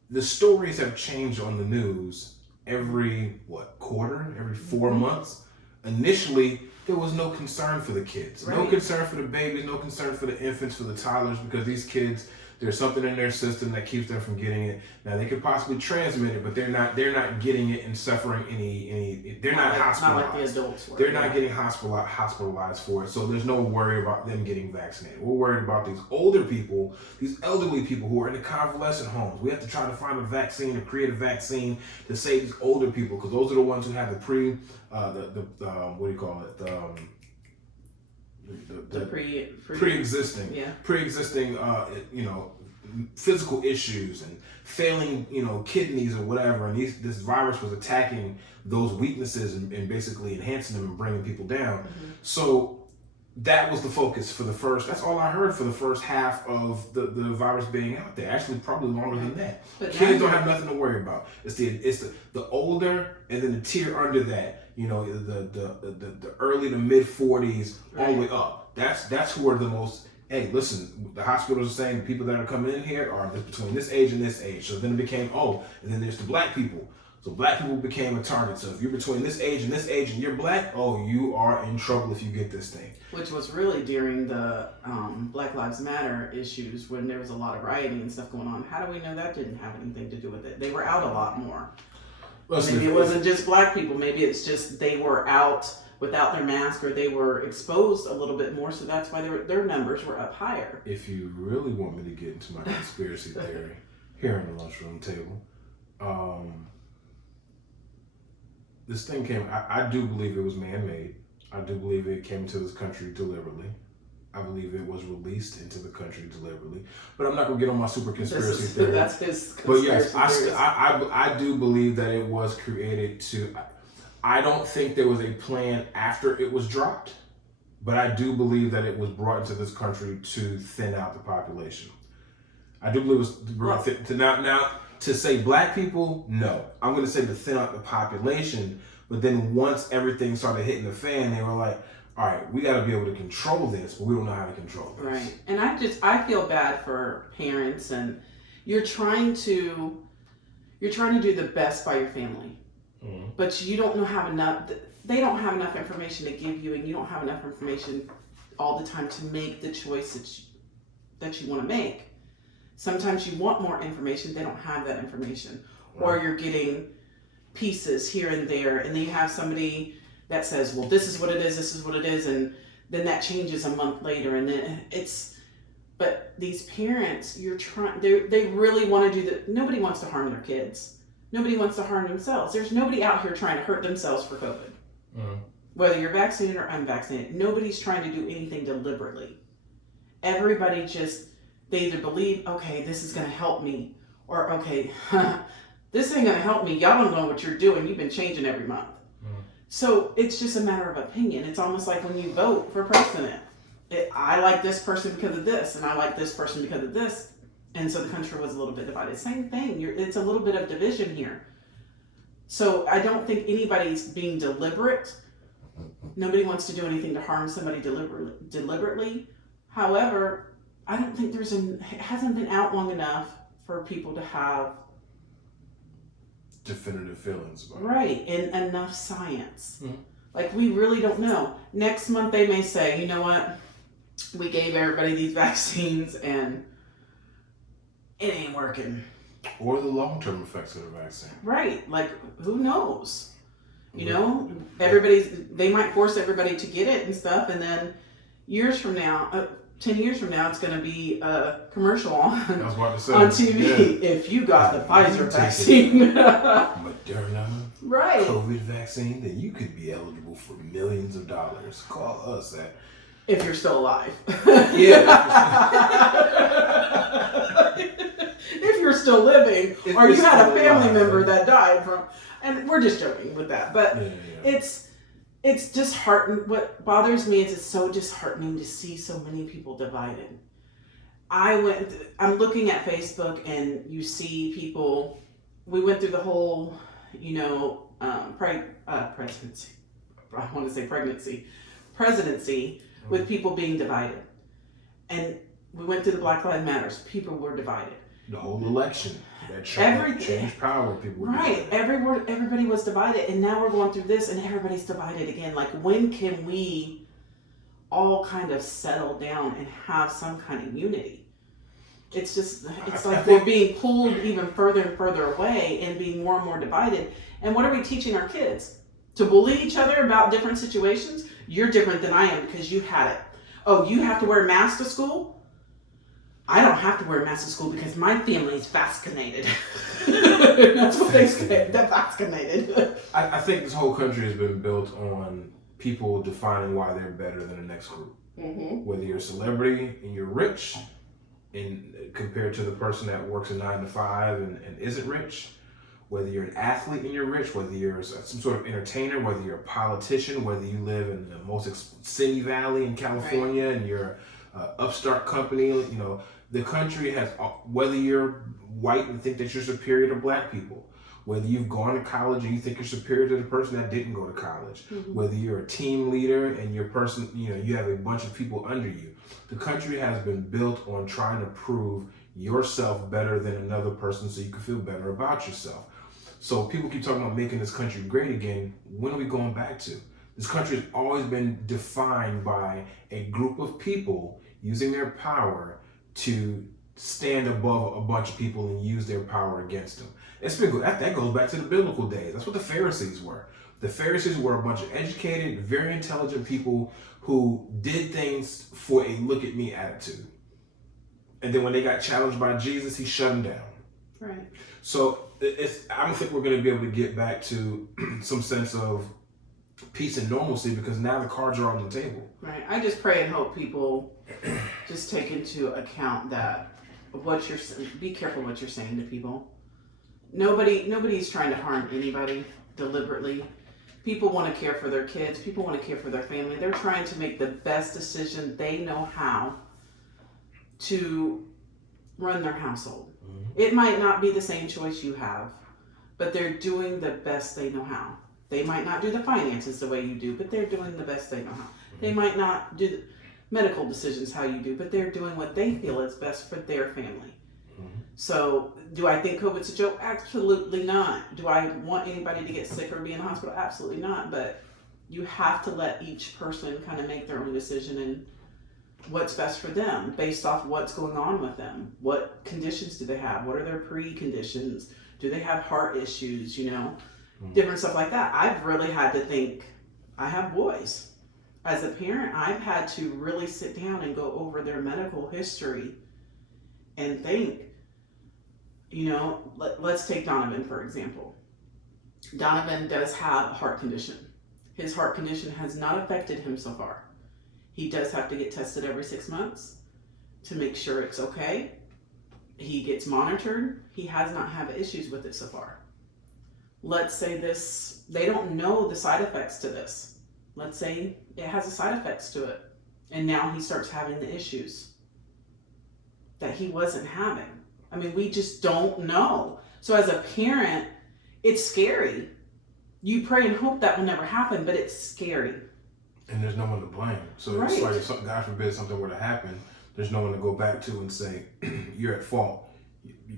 The stories have changed on the news every quarter, every 4 months. Initially, there was no concern for the kids, no concern for the babies, no concern for the infants, for the toddlers, because these kids, there's something in their system that keeps them from getting it. Now they could possibly transmit it, but they're not getting it and suffering any. They're not hospitalized. Not like the adults were. They're not getting hospitalized for it, so there's no worry about them getting vaccinated. We're worried about these older people, these elderly people who are in the convalescent homes. We have to try to find a vaccine or create a vaccine to save these older people, because those are the ones who have the pre-existing physical issues and failing kidneys or whatever, and this virus was attacking those weaknesses and basically enhancing them and bringing people down. Mm-hmm. So that was the focus for that's all I heard for the first half of the virus being out there. Actually, probably longer than that. But kids don't have nothing to worry about. It's the older, and then the tier under that, the early to mid 40s all the way up. That's who are the most. Hey, listen, the hospitals are saying the people that are coming in here are between this age and this age. So then it became, and then there's the black people. So black people became a target. So if you're between this age and you're black, you are in trouble if you get this thing. Which was really during the Black Lives Matter issues, when there was a lot of rioting and stuff going on. How do we know that didn't have anything to do with it? They were out a lot more. Listen, maybe it wasn't just black people. Maybe it's just they were out without their mask, or they were exposed a little bit more, so that's why their numbers were up higher. If you really want me to get into my conspiracy theory here in the lunchroom table, this thing came, I do believe it was man-made. I do believe it came to this country deliberately. I believe it was released into the country deliberately. But I'm not going to get on my super conspiracy theory. That's his conspiracy. But yes, I do believe that it was created to... I don't think there was a plan after it was dropped, but I do believe that it was brought into this country to thin out the population. I do believe it was brought to say black people, no. I'm going to say to thin out the population, but then once everything started hitting the fan, they were like, all right, we got to be able to control this, but we don't know how to control this. Right. And I feel bad for parents, and you're trying to do the best by your family. Mm-hmm. But you don't have enough. They don't have enough information to give you, and you don't have enough information all the time to make the choice that you want to make. Sometimes you want more information. They don't have that information, right. Or you're getting pieces here and there, and then you have somebody that says, "Well, this is what it is. This is what it is," and then that changes a month later, and then it's. But these parents, they really want to do that. Nobody wants to harm their kids. Nobody wants to harm themselves. There's nobody out here trying to hurt themselves for COVID. Mm-hmm. Whether you're vaccinated or unvaccinated, nobody's trying to do anything deliberately. Everybody they either believe, okay, this is going to help me, or okay, this ain't going to help me. Y'all don't know what you're doing. You've been changing every month. Mm-hmm. So it's just a matter of opinion. It's almost like when you vote for president. I like this person because of this, and I like this person because of this. And so the country was a little bit divided. Same thing. It's a little bit of division here. So I don't think anybody's being deliberate. Nobody wants to do anything to harm somebody deliberately. However, I don't think it hasn't been out long enough for people to have definitive feelings about it. Right, and enough science. Mm-hmm. Like, we really don't know. Next month they may say, you know what? We gave everybody these vaccines and it ain't working. Or the long-term effects of the vaccine. Right. Like, who knows? You know, they might force everybody to get it and stuff, and then 10 years from now, it's going to be a commercial on TV. Yeah. If you got the Pfizer vaccine. Moderna. Right. COVID vaccine, then you could be eligible for millions of dollars. Call us at... If you're still alive. Yeah. If you're still living, or you had a family member that died from, and we're just joking with that, but it's disheartening. What bothers me is it's so disheartening to see so many people divided. I'm looking at Facebook and you see people, we went through the whole, presidency. I want to say presidency with people being divided. And we went through the Black Lives Matters. People were divided. The whole election. That changed power. People were right. Everybody was divided. And now we're going through this and everybody's divided again. Like, when can we all kind of settle down and have some kind of unity? It's like we're being pulled even further and further away and being more and more divided. And what are we teaching our kids? To bully each other about different situations? You're different than I am because you had it. Oh, you have to wear a mask to school? I don't have to wear a mask to school because my family is vaccinated. That's what they say. They're vaccinated. I think this whole country has been built on people defining why they're better than the next group. Mm-hmm. Whether you're a celebrity and you're rich, and compared to the person that works a 9 to 5 and isn't rich, whether you're an athlete and you're rich, whether you're some sort of entertainer, whether you're a politician, whether you live in the most Simi Valley in California, right, and you're an upstart company, the country has, whether you're white and think that you're superior to black people, whether you've gone to college and you think you're superior to the person that didn't go to college, mm-hmm, whether you're a team leader and your person, you have a bunch of people under you. The country has been built on trying to prove yourself better than another person so you can feel better about yourself. So people keep talking about making this country great again. When are we going back to? This country has always been defined by a group of people using their power to stand above a bunch of people and use their power against them. It's been good. That goes back to the biblical days. That's what the Pharisees were. The Pharisees were a bunch of educated, very intelligent people who did things for a look at me attitude. And then when they got challenged by Jesus, he shut them down. Right. So I don't think we're going to be able to get back to some sense of peace and normalcy because now the cards are on the table. Right. I just pray and hope people just take into account that be careful what you're saying to people. Nobody's trying to harm anybody deliberately. People want to care for their kids. People want to care for their family. They're trying to make the best decision they know how to run their household. Mm-hmm. It might not be the same choice you have, but they're doing the best they know how. They might not do the finances the way you do, but they're doing the best they know how. Mm-hmm. They might not do the medical decisions how you do, but they're doing what they feel is best for their family. Mm-hmm. So, do I think COVID's a joke? Absolutely not. Do I want anybody to get sick or be in the hospital? Absolutely not. But you have to let each person kind of make their own decision and what's best for them based off what's going on with them. What conditions do they have? What are their preconditions? Do they have heart issues? Different stuff like that. I've really had to think. I have boys. As a parent, I've had to really sit down and go over their medical history and think, let's take Donovan, for example. Donovan does have a heart condition. His heart condition has not affected him so far. He does have to get tested every 6 months to make sure it's okay. He gets monitored. He has not had issues with it so far. Let's say they don't know the side effects to this. Let's say it has a side effects to it. And now he starts having the issues that he wasn't having. I mean, we just don't know. So as a parent, it's scary. You pray and hope that will never happen, but it's scary. And there's no one to blame. So right. It's like if God forbid something were to happen, there's no one to go back to and say, you're at fault.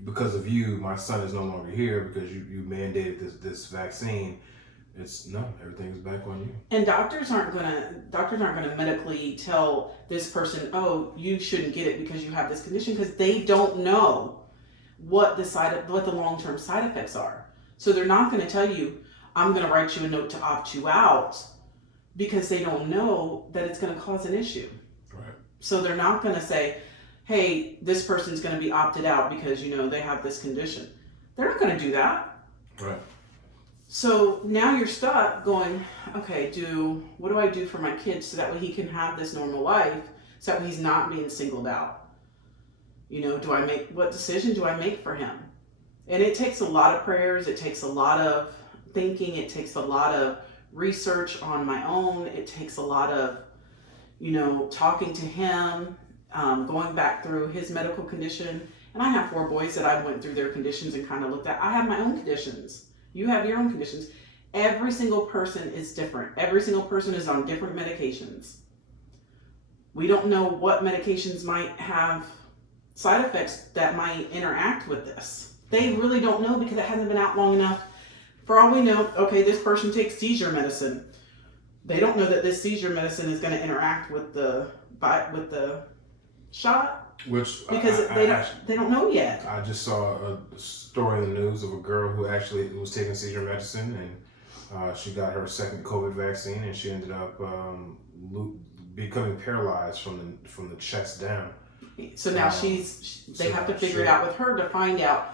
Because of you, my son is no longer here because you mandated this vaccine. Everything's back on you. And doctors aren't gonna medically tell this person, oh, you shouldn't get it because you have this condition, because they don't know what the long-term side effects are. So they're not gonna tell you, I'm gonna write you a note to opt you out, because they don't know that it's gonna cause an issue. Right. So they're not gonna say, hey, this person's gonna be opted out because they have this condition. They're not gonna do that. Right. So now you're stuck going, okay, what do I do for my kid so that way he can have this normal life, so that way he's not being singled out? What decision do I make for him? And it takes a lot of prayers, it takes a lot of thinking, it takes a lot of research on my own. It takes a lot of, talking to him, going back through his medical condition. And I have 4 boys that I went through their conditions and kind of looked at. I have my own conditions. You have your own conditions. Every single person is different. Every single person is on different medications. We don't know what medications might have side effects that might interact with this. They really don't know because it hasn't been out long enough. For all we know, okay, this person takes seizure medicine. They don't know that this seizure medicine is going to interact with the shot, because they don't know yet. I just saw a story in the news of a girl who actually was taking seizure medicine, and she got her second COVID vaccine, and she ended up becoming paralyzed from the chest down. So now they have to figure it out with her to find out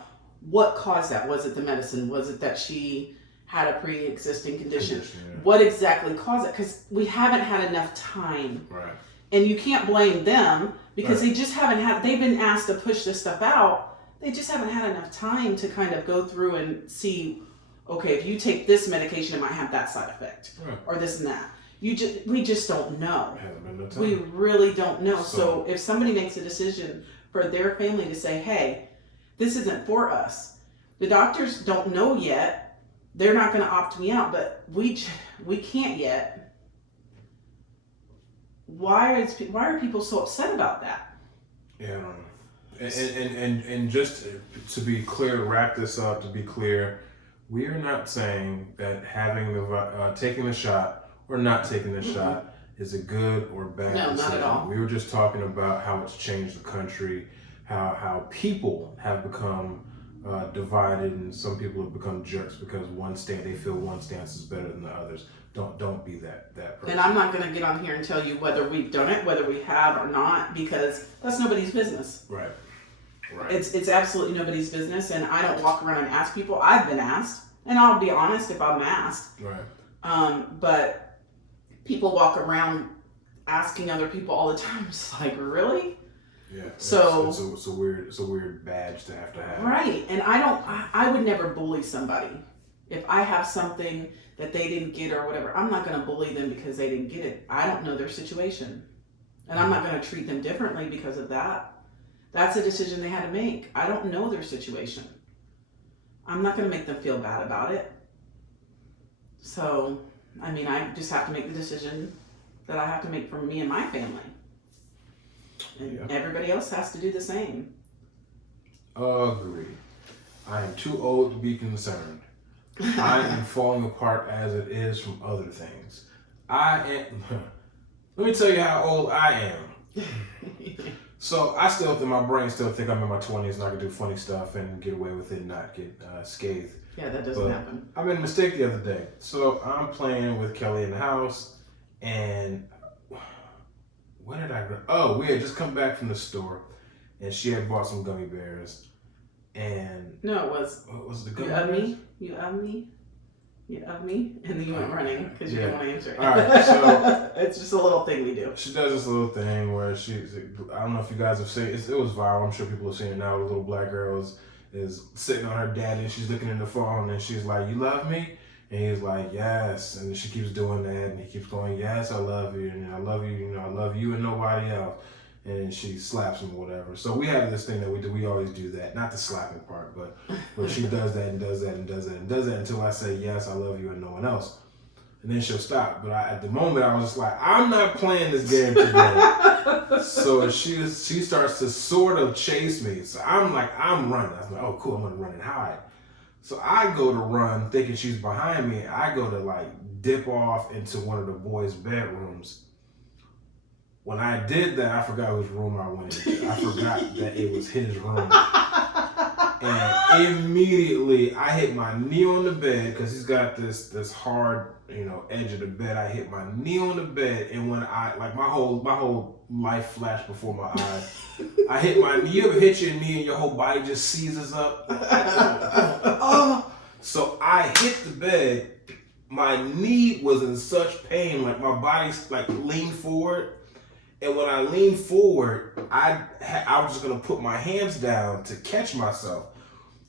what caused that. Was it the medicine? Was it that she had a pre-existing condition? Yeah. What exactly caused it? Because we haven't had enough time. Right. And you can't blame them because they just haven't had, they've been asked to push this stuff out. They just haven't had enough time to kind of go through and see, okay, if you take this medication, it might have that side effect, or this and that. We just don't know. We really don't know. So if somebody makes a decision for their family to say, hey, this isn't for us. The doctors don't know yet. They're not going to opt me out, but we can't yet. Why are people so upset about that? Yeah, I don't know. And just to be clear, to wrap this up, to be clear, we are not saying that having taking the shot or not taking the shot is a good or bad decision. Not at all. We were just talking about how it's changed the country, how people have become divided, and some people have become jerks because they feel one stance is better than the others. Don't be that person. And I'm not going to get on here and tell you whether we've done it, whether we have or not, because that's nobody's business. Right. It's absolutely nobody's business, and I don't walk around and ask people. I've been asked, and I'll be honest if I'm asked. Right. But people walk around asking other people all the time. It's like, really? Yeah. So it's a weird badge to have. Right. And I would never bully somebody. If I have something that they didn't get or whatever, I'm not going to bully them because they didn't get it. I don't know their situation. And I'm not going to treat them differently because of that. That's a decision they had to make. I don't know their situation. I'm not going to make them feel bad about it. So, I just have to make the decision that I have to make for me and my family. And everybody else has to do the same. Agreed. I am too old to be concerned. I am falling apart as it is from other things. Let me tell you how old I am. So my brain still think I'm in my 20s and I can do funny stuff and get away with it and not get scathed. Yeah, that doesn't happen. I made a mistake the other day. So I'm playing with Kelly in the house, and what did I grab? Oh, we had just come back from the store, and she had bought some gummy bears. And no, it was. What was the gummy bears? You of me, and then you went running because you didn't want to answer it. All right, so it's just a little thing we do. She does this little thing where I don't know if you guys have seen it. It was viral. I'm sure people have seen it now. The little black girl is sitting on her daddy, and she's looking in the phone, and she's like, "You love me?" And he's like, "Yes." And she keeps doing that, and he keeps going, "Yes, I love you, and I love you, I love you and nobody else." And she slaps him or whatever. So we have this thing that we do. We always do that. Not the slapping part, but she does that and does that and does that and does that until I say, "Yes, I love you," and no one else. And then she'll stop. But at the moment, I was just like, I'm not playing this game today. So she starts to sort of chase me. So I'm running. I was like, oh, cool, I'm going to run and hide. So I go to run thinking she's behind me. I go to dip off into one of the boys' bedrooms. When I did that, I forgot whose room I went into. I forgot that it was his room. And immediately I hit my knee on the bed because he's got this hard, edge of the bed. I hit my knee on the bed, and when my whole life flashed before my eyes. I hit my knee. You ever hit your knee and your whole body just seizes up? So I hit the bed. My knee was in such pain, my body leaned forward. And when I leaned forward, I was just going to put my hands down to catch myself.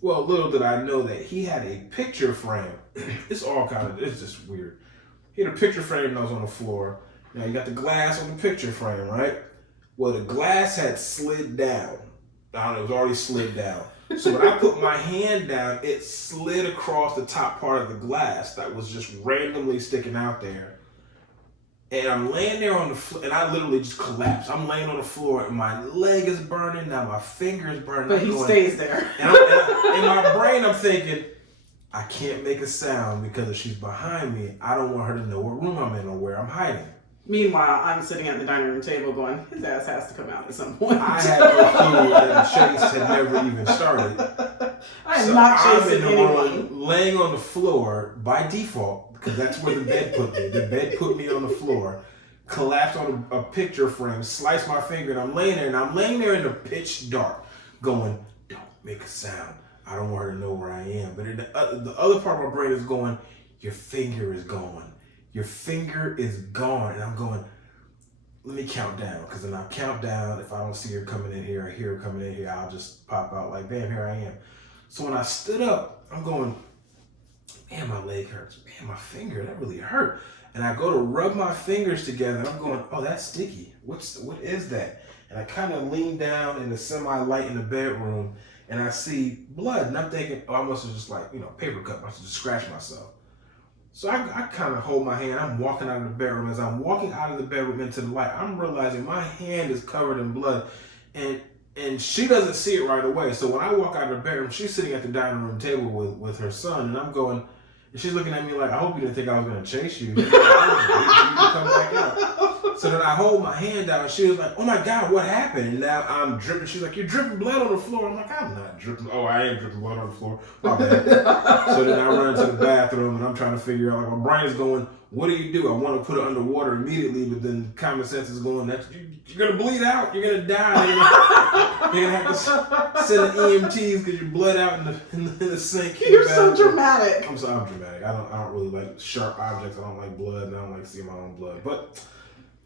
Well, little did I know that he had a picture frame. It's just weird. He had a picture frame that was on the floor. Now you got the glass on the picture frame, right? Well, the glass had slid down. I don't know, it was already slid down. So when I put my hand down, it slid across the top part of the glass that was just randomly sticking out there. And I'm laying there on the floor, and I literally just collapsed. I'm laying on the floor, and my leg is burning. Now my finger is burning. But he stays there. And in my brain, I'm thinking, I can't make a sound because if she's behind me, I don't want her to know what room I'm in or where I'm hiding. Meanwhile, I'm sitting at the dining room table going, his ass has to come out at some point. I had no clue that the chase had never even started. I am not chasing anyone. Room, laying on the floor by default, because that's where the bed put me. The bed put me on the floor, collapsed on a picture frame, sliced my finger, and I'm laying there in the pitch dark, going, don't make a sound. I don't want her to know where I am. But the other part of my brain is going, your finger is gone. Your finger is gone. And I'm going, let me count down. Because then I'll count down. If I don't see her coming in here, I hear her coming in here, I'll just pop out like, bam, here I am. So when I stood up, I'm going, man, my leg hurts. Man, my finger, that really hurt. And I go to rub my fingers together, and I'm going, oh, that's sticky. What is that? And I kind of lean down in the semi-light in the bedroom, and I see blood. And I'm thinking, oh, I must have just paper cut. I must have just scratched myself. So I kind of hold my hand. I'm walking out of the bedroom. As I'm walking out of the bedroom into the light, I'm realizing my hand is covered in blood. And she doesn't see it right away. So when I walk out of the bedroom, she's sitting at the dining room table with her son. And I'm going, and she's looking at me like, I hope you didn't think I was going to chase you. I was waiting for you to come back out. So then I hold my hand out, and she was like, oh my God, what happened? And now I'm dripping. She's like, you're dripping blood on the floor. I'm like, I'm not dripping. Oh, I am dripping blood on the floor. My bad. So then I run into the bathroom, and I'm trying to figure out, like, my brain is going, what do you do? I want to put her underwater immediately, but then common sense is going, you're going to bleed out. You're going to die. You're going to have to send an EMTs because you're bled out in the sink. You're so dramatic. I'm dramatic. I don't really like sharp objects. I don't like blood, and I don't like seeing my own blood. But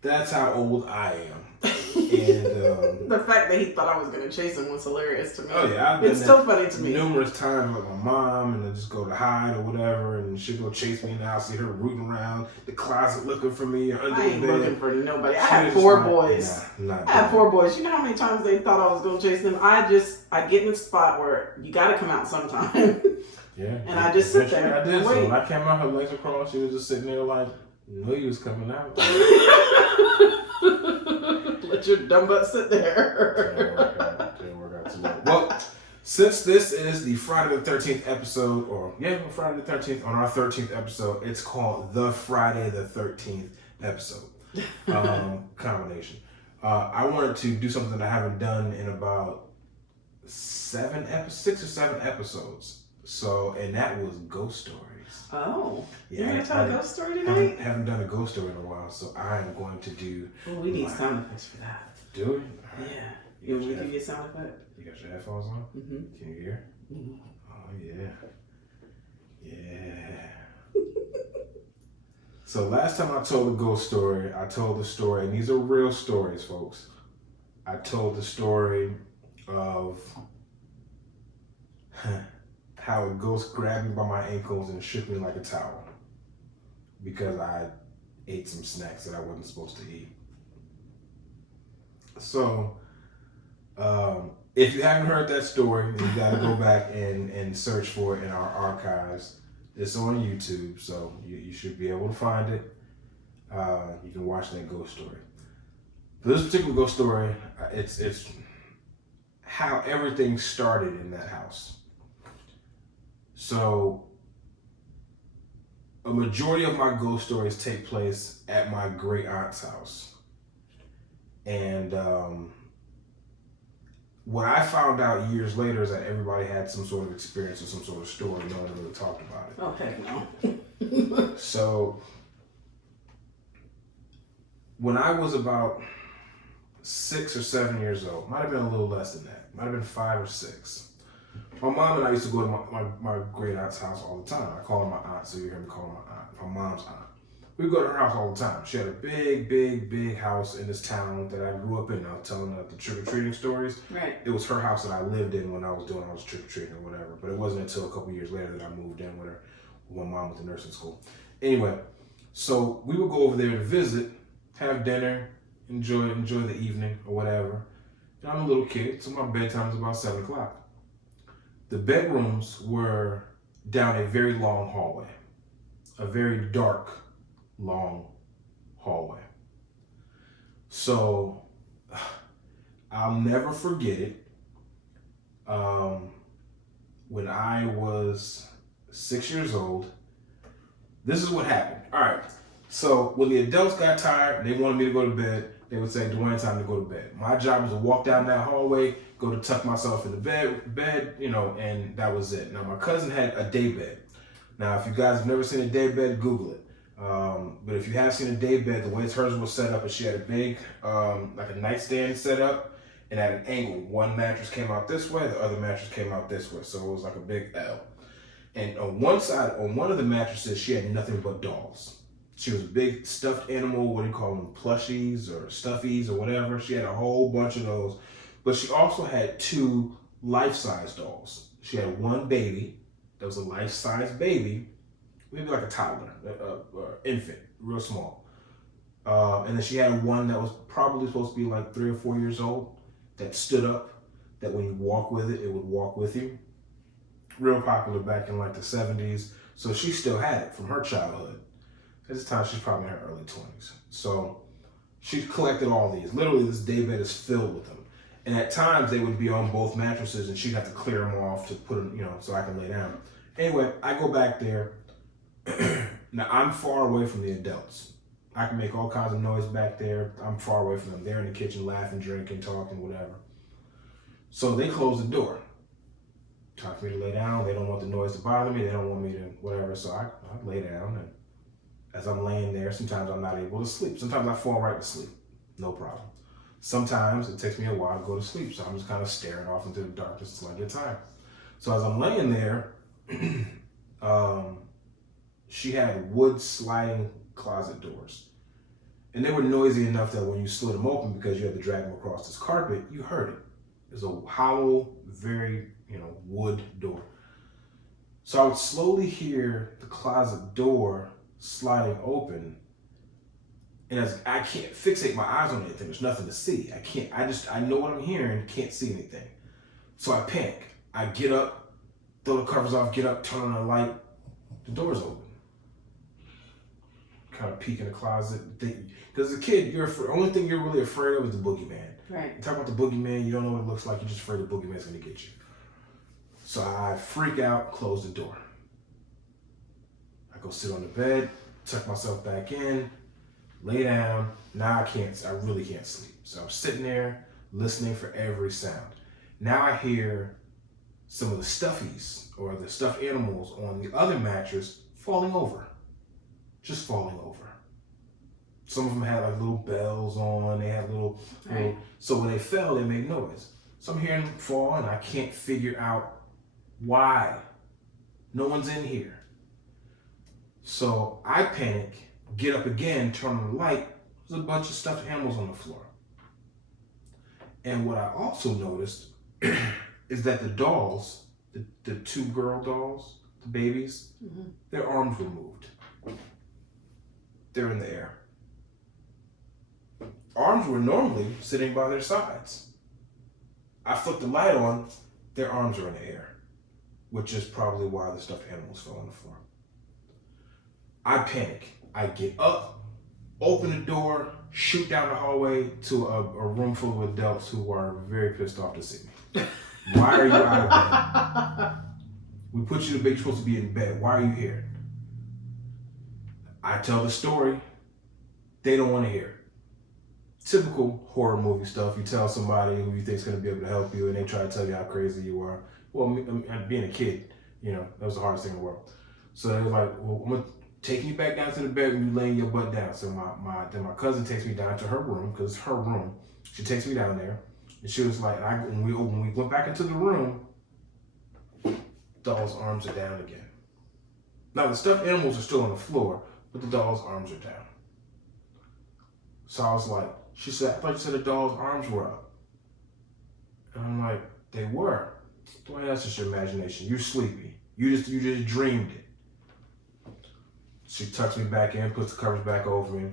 that's how old I am. And the fact that he thought I was going to chase him was hilarious to me. Oh yeah, it's still funny to me. Numerous times, like my mom, and I just go to hide or whatever, and she'll go chase me, and I'll see her rooting around the closet looking for me or under I ain't the bed. looking for nobody. I had four boys. I had 4 boys. You know how many times they thought I was going to chase them? I get in a spot where you got to come out sometime. Yeah. And I just sit there. I did. So when I came out, her legs across, she was just sitting there like, knew you was coming out. Let your dumb butt sit there. Didn't work out too well. Well, since this is the Friday the 13th episode, Friday the 13th, on our 13th episode, it's called the Friday the 13th episode combination. I wanted to do something that I haven't done in about 6 or 7 episodes. So, and that was ghost stories. Oh, yeah, you're gonna tell a ghost story tonight? Haven't done a ghost story in a while, so I am going to do. Oh, we need sound effects for that. Do we? Right. Yeah. You want me to give you a sound effect? You got your headphones on? Mm-hmm. Can you hear? Mm-hmm. Oh yeah. So last time I told a ghost story, I told the story, and these are real stories, folks. I told the story of how a ghost grabbed me by my ankles and shook me like a towel because I ate some snacks that I wasn't supposed to eat. So, if you haven't heard that story, you gotta go back and search for it in our archives. It's on YouTube, so you should be able to find it. You can watch that ghost story. For this particular ghost story, it's how everything started in that house. So, a majority of my ghost stories take place at my great aunt's house. And what I found out years later is that everybody had some sort of experience or some sort of story. No one really talked about it. Oh, heck no. So, when I was about 6 or 7 years old, might have been a little less than that, might have been 5 or 6. My mom and I used to go to my great aunt's house all the time. I call her my aunt, so you hear me call her my aunt, my mom's aunt. We go to her house all the time. She had a big house in this town that I grew up in. I was telling the trick-or-treating stories. Right. It was her house that I lived in when I was trick-or-treating or whatever. But it wasn't until a couple years later that I moved in with her when my mom went to nursing school. Anyway, So we would go over there to visit, have dinner, enjoy the evening or whatever. And I'm a little kid, so my bedtime is about 7 o'clock. The bedrooms were down a very long hallway, a very dark, long hallway. So I'll never forget it. When I was 6 years old, this is what happened. All right. So when the adults got tired and they wanted me to go to bed, they would say, Duane, time to go to bed. My job was to walk down that hallway, go to tuck myself in the bed, and that was it. Now, my cousin had a day bed. Now, if you guys have never seen a day bed, Google it. But if you have seen a day bed, the way hers was set up is she had a big, like a nightstand set up, and at an angle. One mattress came out this way, the other mattress came out this way. So it was like a big L. And on one side, on one of the mattresses, she had nothing but dolls. She was a big stuffed animal, what do you call them, plushies or stuffies or whatever. She had a whole bunch of those. But she also had 2 life-size dolls. She had one baby that was a life-size baby, maybe like a toddler, infant, real small. And then she had one that was probably supposed to be like 3 or 4 years old that stood up, that when you walk with it, it would walk with you. Real popular back in like the 70s. So she still had it from her childhood. At this time, she's probably in her early 20s. So she collected all these. Literally, this daybed is filled with them. And at times, they would be on both mattresses, and she'd have to clear them off to put them, so I can lay down. Anyway, I go back there. Now, I'm far away from the adults. I can make all kinds of noise back there. I'm far away from them. They're in the kitchen laughing, drinking, talking, whatever. So they close the door. Time for me to lay down. They don't want the noise to bother me. They don't want me to whatever. So I lay down, and as I'm laying there, sometimes I'm not able to sleep. Sometimes I fall right to sleep. No problem. Sometimes it takes me a while to go to sleep. So I'm just kind of staring off into the darkness until I get tired. So as I'm laying there, she had wood sliding closet doors. And they were noisy enough that when you slid them open, because you had to drag them across this carpet, you heard it. It was a hollow, very, wood door. So I would slowly hear the closet door sliding open. And as I can't fixate my eyes on anything, there's nothing to see. I know what I'm hearing, can't see anything. So I panic. I get up, throw the covers off, get up, turn on the light. The door's open. Kind of peek in the closet. Because as a kid, the only thing you're really afraid of is the boogeyman. Right. You talk about the boogeyman, you don't know what it looks like, you're just afraid the boogeyman's going to get you. So I freak out, close the door. I go sit on the bed, tuck myself back in, lay down. Now I really can't sleep. So I'm sitting there listening for every sound. Now I hear some of the stuffies or the stuffed animals on the other mattress falling over. Just falling over. Some of them had like little bells on, they had little, so when they fell, they made noise. So I'm hearing them fall and I can't figure out why. No one's in here. So I panic, get up again, turn on the light. There's a bunch of stuffed animals on the floor. And what I also noticed is that the dolls, the 2 girl dolls, the babies, their arms were moved. They're in the air. Arms were normally sitting by their sides. I flipped the light on, their arms are in the air, which is probably why the stuffed animals fell on the floor. I panic. I get up, open the door, shoot down the hallway to a room full of adults who are very pissed off to see me. Why are you out of bed? We put you to bed, you're supposed to be in bed. Why are you here? I tell the story. They don't want to hear it. Typical horror movie stuff. You tell somebody who you think is going to be able to help you and they try to tell you how crazy you are. Well, being a kid, that was the hardest thing in the world. So they were like, well, I'm going to take you back down to the bed and you laying your butt down. So then my cousin takes me down to her room, because it's her room. She takes me down there and she was like, when we went back into the room, doll's arms are down again. Now the stuffed animals are still on the floor, but the doll's arms are down. So I was like, she said, I thought you said the doll's arms were up. And I'm like, they were. Well, that's just your imagination. You're sleepy. You just dreamed it. She tucks me back in, puts the covers back over me.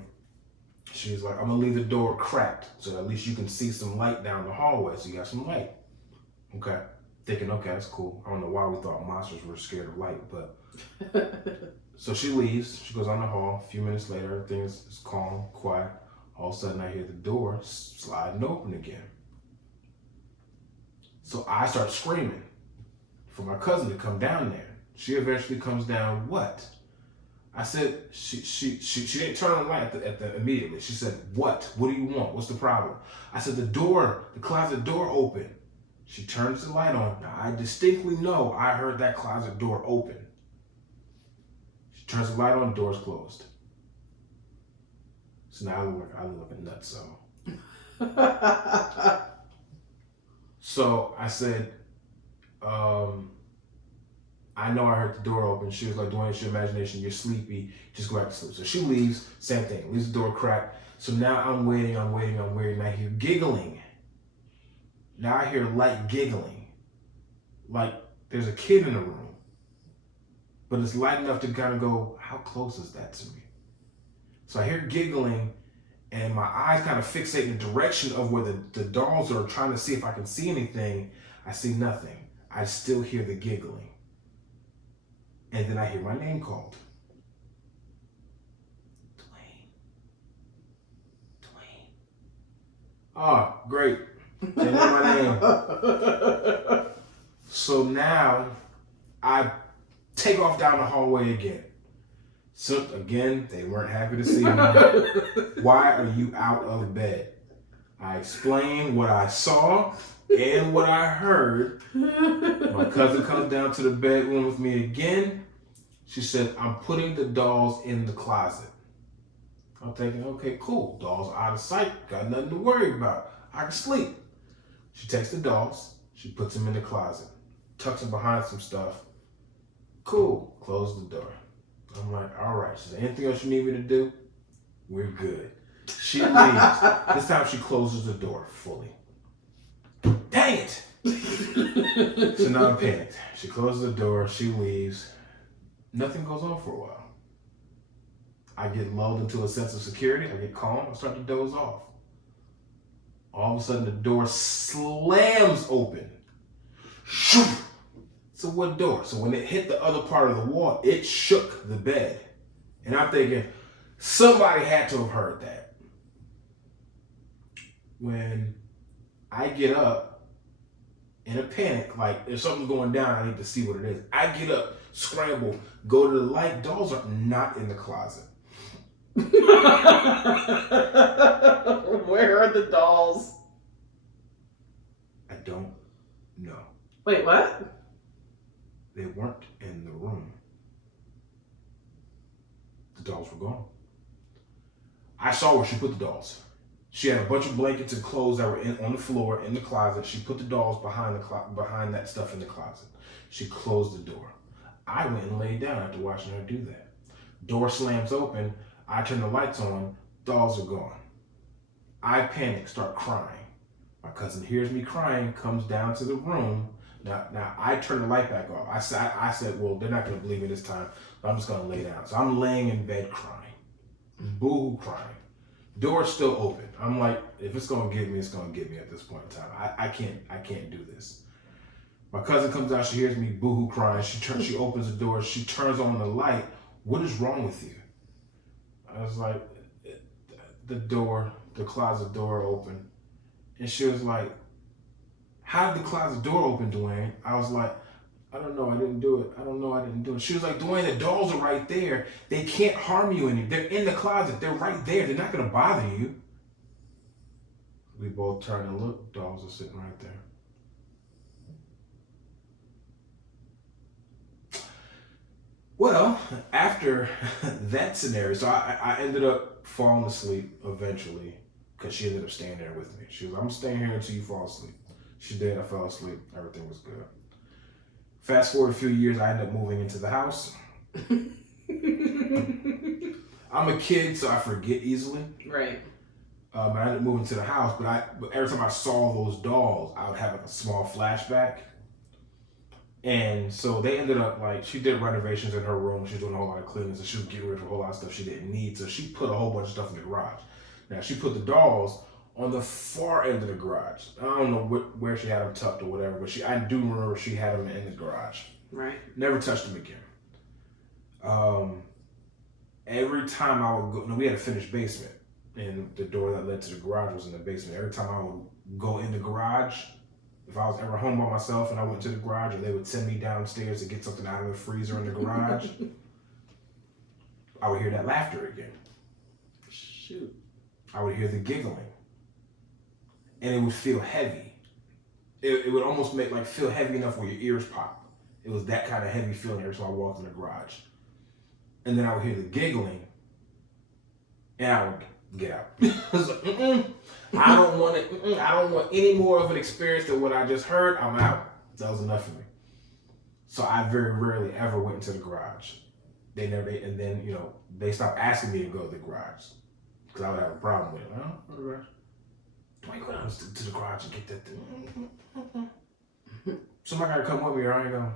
She's like, I'm gonna leave the door cracked so at least you can see some light down the hallway, so you got some light. Okay. Thinking, okay, that's cool. I don't know why we thought monsters were scared of light, but so she leaves. She goes on the hall. A few minutes later, everything is calm, quiet. All of a sudden, I hear the door sliding open again. So I start screaming for my cousin to come down there. She eventually comes down. What? I said, she didn't turn on the light at the immediately. She said, what? What do you want? What's the problem? I said, the closet door open. She turns the light on. Now, I distinctly know I heard that closet door open. She turns the light on, the door's closed. So now I look like a nutso. So I said, I know I heard the door open. She was like, Duane, it's your imagination. You're sleepy. Just go back to sleep. So she leaves. Same thing. Leaves the door cracked. So now I'm waiting. And I hear giggling. Now I hear light giggling. Like there's a kid in the room. But it's light enough to kind of go, how close is that to me? So I hear giggling. And my eyes kind of fixate in the direction of where the dolls are, trying to see if I can see anything. I see nothing. I still hear the giggling. And then I hear my name called. Duane. Oh, great. They know my name. So now I take off down the hallway again. So again, they weren't happy to see me. Why are you out of bed? I explained what I saw and what I heard. My cousin comes down to the bedroom with me again. She said, I'm putting the dolls in the closet. I'm thinking, okay, cool. Dolls out of sight. Got nothing to worry about. I can sleep. She takes the dolls. She puts them in the closet. Tucks them behind some stuff. Cool. Close the door. I'm like, all right. She said, anything else you need me to do? We're good. She leaves. This time she closes the door fully. Dang it! So now I'm panicked. She closes the door. She leaves. Nothing goes on for a while. I get lulled into a sense of security. I get calm. I start to doze off. All of a sudden, the door slams open. So what door? So when it hit the other part of the wall, it shook the bed. And I'm thinking, somebody had to have heard that. When I get up in a panic, like if something's going down, I need to see what it is. I get up, scramble, go to the light. Dolls are not in the closet. Where are the dolls? I don't know. Wait, what? They weren't in the room. The dolls were gone. I saw where she put the dolls. She had a bunch of blankets and clothes that were on the floor in the closet. She put the dolls behind that stuff in the closet. She closed the door. I went and laid down after watching her do that. Door slams open. I turn the lights on. Dolls are gone. I panic, start crying. My cousin hears me crying, comes down to the room. Now I turn the light back off. I said, well, they're not going to believe me this time. I'm just going to lay down. So I'm laying in bed crying. Boo-hoo crying. Door's still open. I'm like, if it's going to get me, it's going to get me at this point in time. I can't do this. My cousin comes out. She hears me boo-hoo crying. She opens the door. She turns on the light. What is wrong with you? I was like, the closet door open. And she was like, how did the closet door open, Duane? I was like, I don't know, I didn't do it. I don't know, I didn't do it. She was like, Duane, the dolls are right there. They can't harm you any. They're in the closet. They're right there. They're not going to bother you. We both turn and look. Dolls are sitting right there. Well, after that scenario, so I ended up falling asleep eventually because she ended up staying there with me. She was like, I'm staying here until you fall asleep. She did. I fell asleep. Everything was good. Fast forward a few years, I ended up moving into the house. I'm a kid, so I forget easily. Right. I ended up moving to the house, but every time I saw those dolls, I would have like a small flashback. And so they ended up like, she did renovations in her room. She was doing a whole lot of cleanings and she was getting rid of a whole lot of stuff she didn't need. So she put a whole bunch of stuff in the garage. Now she put the dolls on the far end of the garage. I don't know where she had them tucked or whatever, but I do remember she had them in the garage. Right. Never touched them again. Every time I would go, we had a finished basement and the door that led to the garage was in the basement. Every time I would go in the garage, if I was ever home by myself and I went to the garage and they would send me downstairs to get something out of the freezer in the garage, I would hear that laughter again. Shoot. I would hear the giggling. And it would feel heavy. It would almost feel heavy enough where your ears pop. It was that kind of heavy feeling every time I walked in the garage. And then I would hear the giggling, and I would get out. I was like, I don't want it. I don't want any more of an experience than what I just heard. I'm out. That was enough for me. So I very rarely ever went into the garage. And then they stopped asking me to go to the garage because I would have a problem with it. Go to the garage. Duane, go down to the garage and get that thing. Somebody gotta come with me or I ain't going.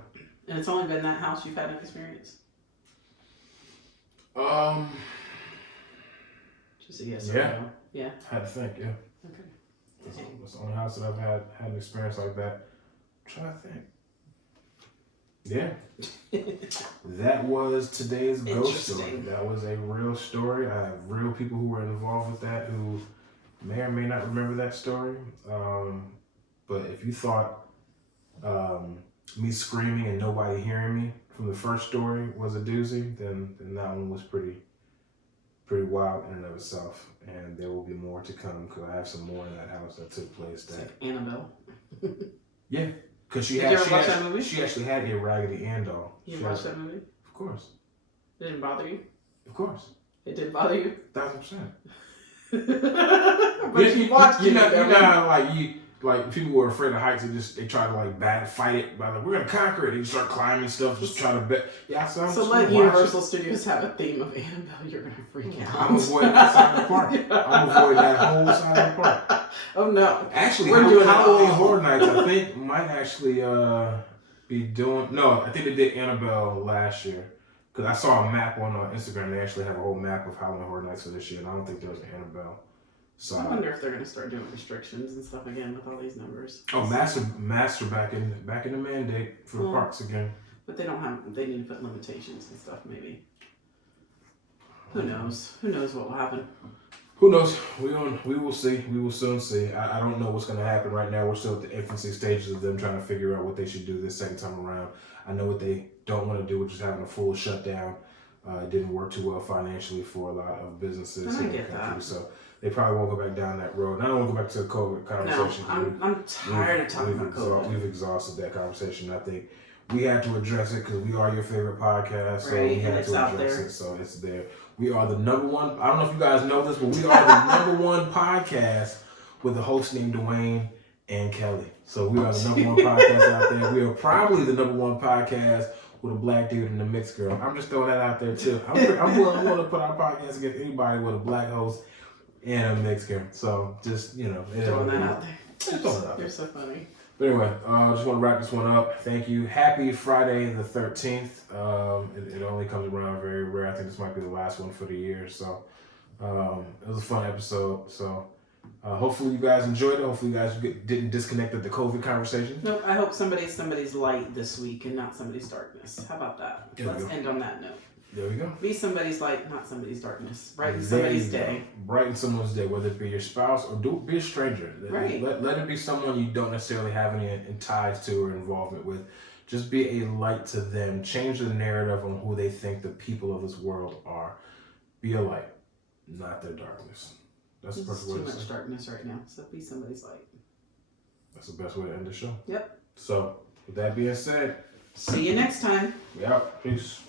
And it's only been that house you've had an experience? Just a yes or no. Yeah. I had to think, yeah. Okay. That's the only house that I've had an experience like that. I'm trying to think. Yeah. That was today's ghost story. That was a real story. I have real people who were involved with that who may or may not remember that story. But if you thought me screaming and nobody hearing me from the first story was a doozy, then that one was pretty wild in and of itself. And there will be more to come because I have some more in that house that took place. That like Annabelle. Yeah, because she actually had a Raggedy Ann doll. You watched that movie? Of course. It didn't bother you? Of course. It didn't bother you? 1,000%. But you watched it. You know how like people were afraid of heights. They try to fight it by we're gonna conquer it. They just start climbing stuff, just try to bet. Yeah, so let Universal Studios have a theme of Annabelle. You're gonna freak out. I'm avoiding that side of the park. I'm avoiding that whole side of the park. Oh no! Actually, we're doing Halloween Horror Nights. I think might actually be doing. No, I think they did Annabelle last year. Because I saw a map on Instagram. They actually have a whole map of Halloween Horror Nights for this year, and I don't think there was an Annabelle. So I wonder if they're going to start doing restrictions and stuff again with all these numbers. Oh, master back in the mandate for the parks again. But they need to put limitations and stuff maybe. Who knows? Who knows what will happen? Who knows? We will see. We will soon see. I don't know what's going to happen right now. We're still at the infancy stages of them trying to figure out what they should do this second time around. I know what they don't want to do, which is having a full shutdown. It didn't work too well financially for a lot of businesses in the country. So they probably won't go back down that road. And I don't want to go back to the COVID conversation. No, I'm tired of talking about COVID. We've exhausted that conversation. I think we had to address it because we are your favorite podcast. So right, we had to address it. So it's there. We are the number one. I don't know if you guys know this, but we are the number one podcast with a host named Duane and Kelly. So we are the number one podcast out there. We are probably the number one podcast with a black dude and a mixed girl. I'm just throwing that out there too. I'm willing to put our podcast against anybody with a black host and a mixed girl. So just throwing that out there. Just throwing it out there. You're so funny. But anyway, I just want to wrap this one up. Thank you. Happy Friday the 13th. It only comes around very rare. I think this might be the last one for the year. So it was a fun episode. So hopefully you guys enjoyed it. Hopefully you guys didn't disconnect at the COVID conversation. Nope. I hope somebody's light this week and not somebody's darkness. How about that? Let's end on that note. There we go. Be somebody's light, not somebody's darkness. Brighten somebody's day. Brighten someone's day, whether it be your spouse or be a stranger. Right. Let it be someone you don't necessarily have any ties to or involvement with. Just be a light to them. Change the narrative on who they think the people of this world are. Be a light, not their darkness. That's the perfect way to say it. There's too much darkness right now, so be somebody's light. That's the best way to end the show. Yep. So, with that being said, see you next time. We out. Peace.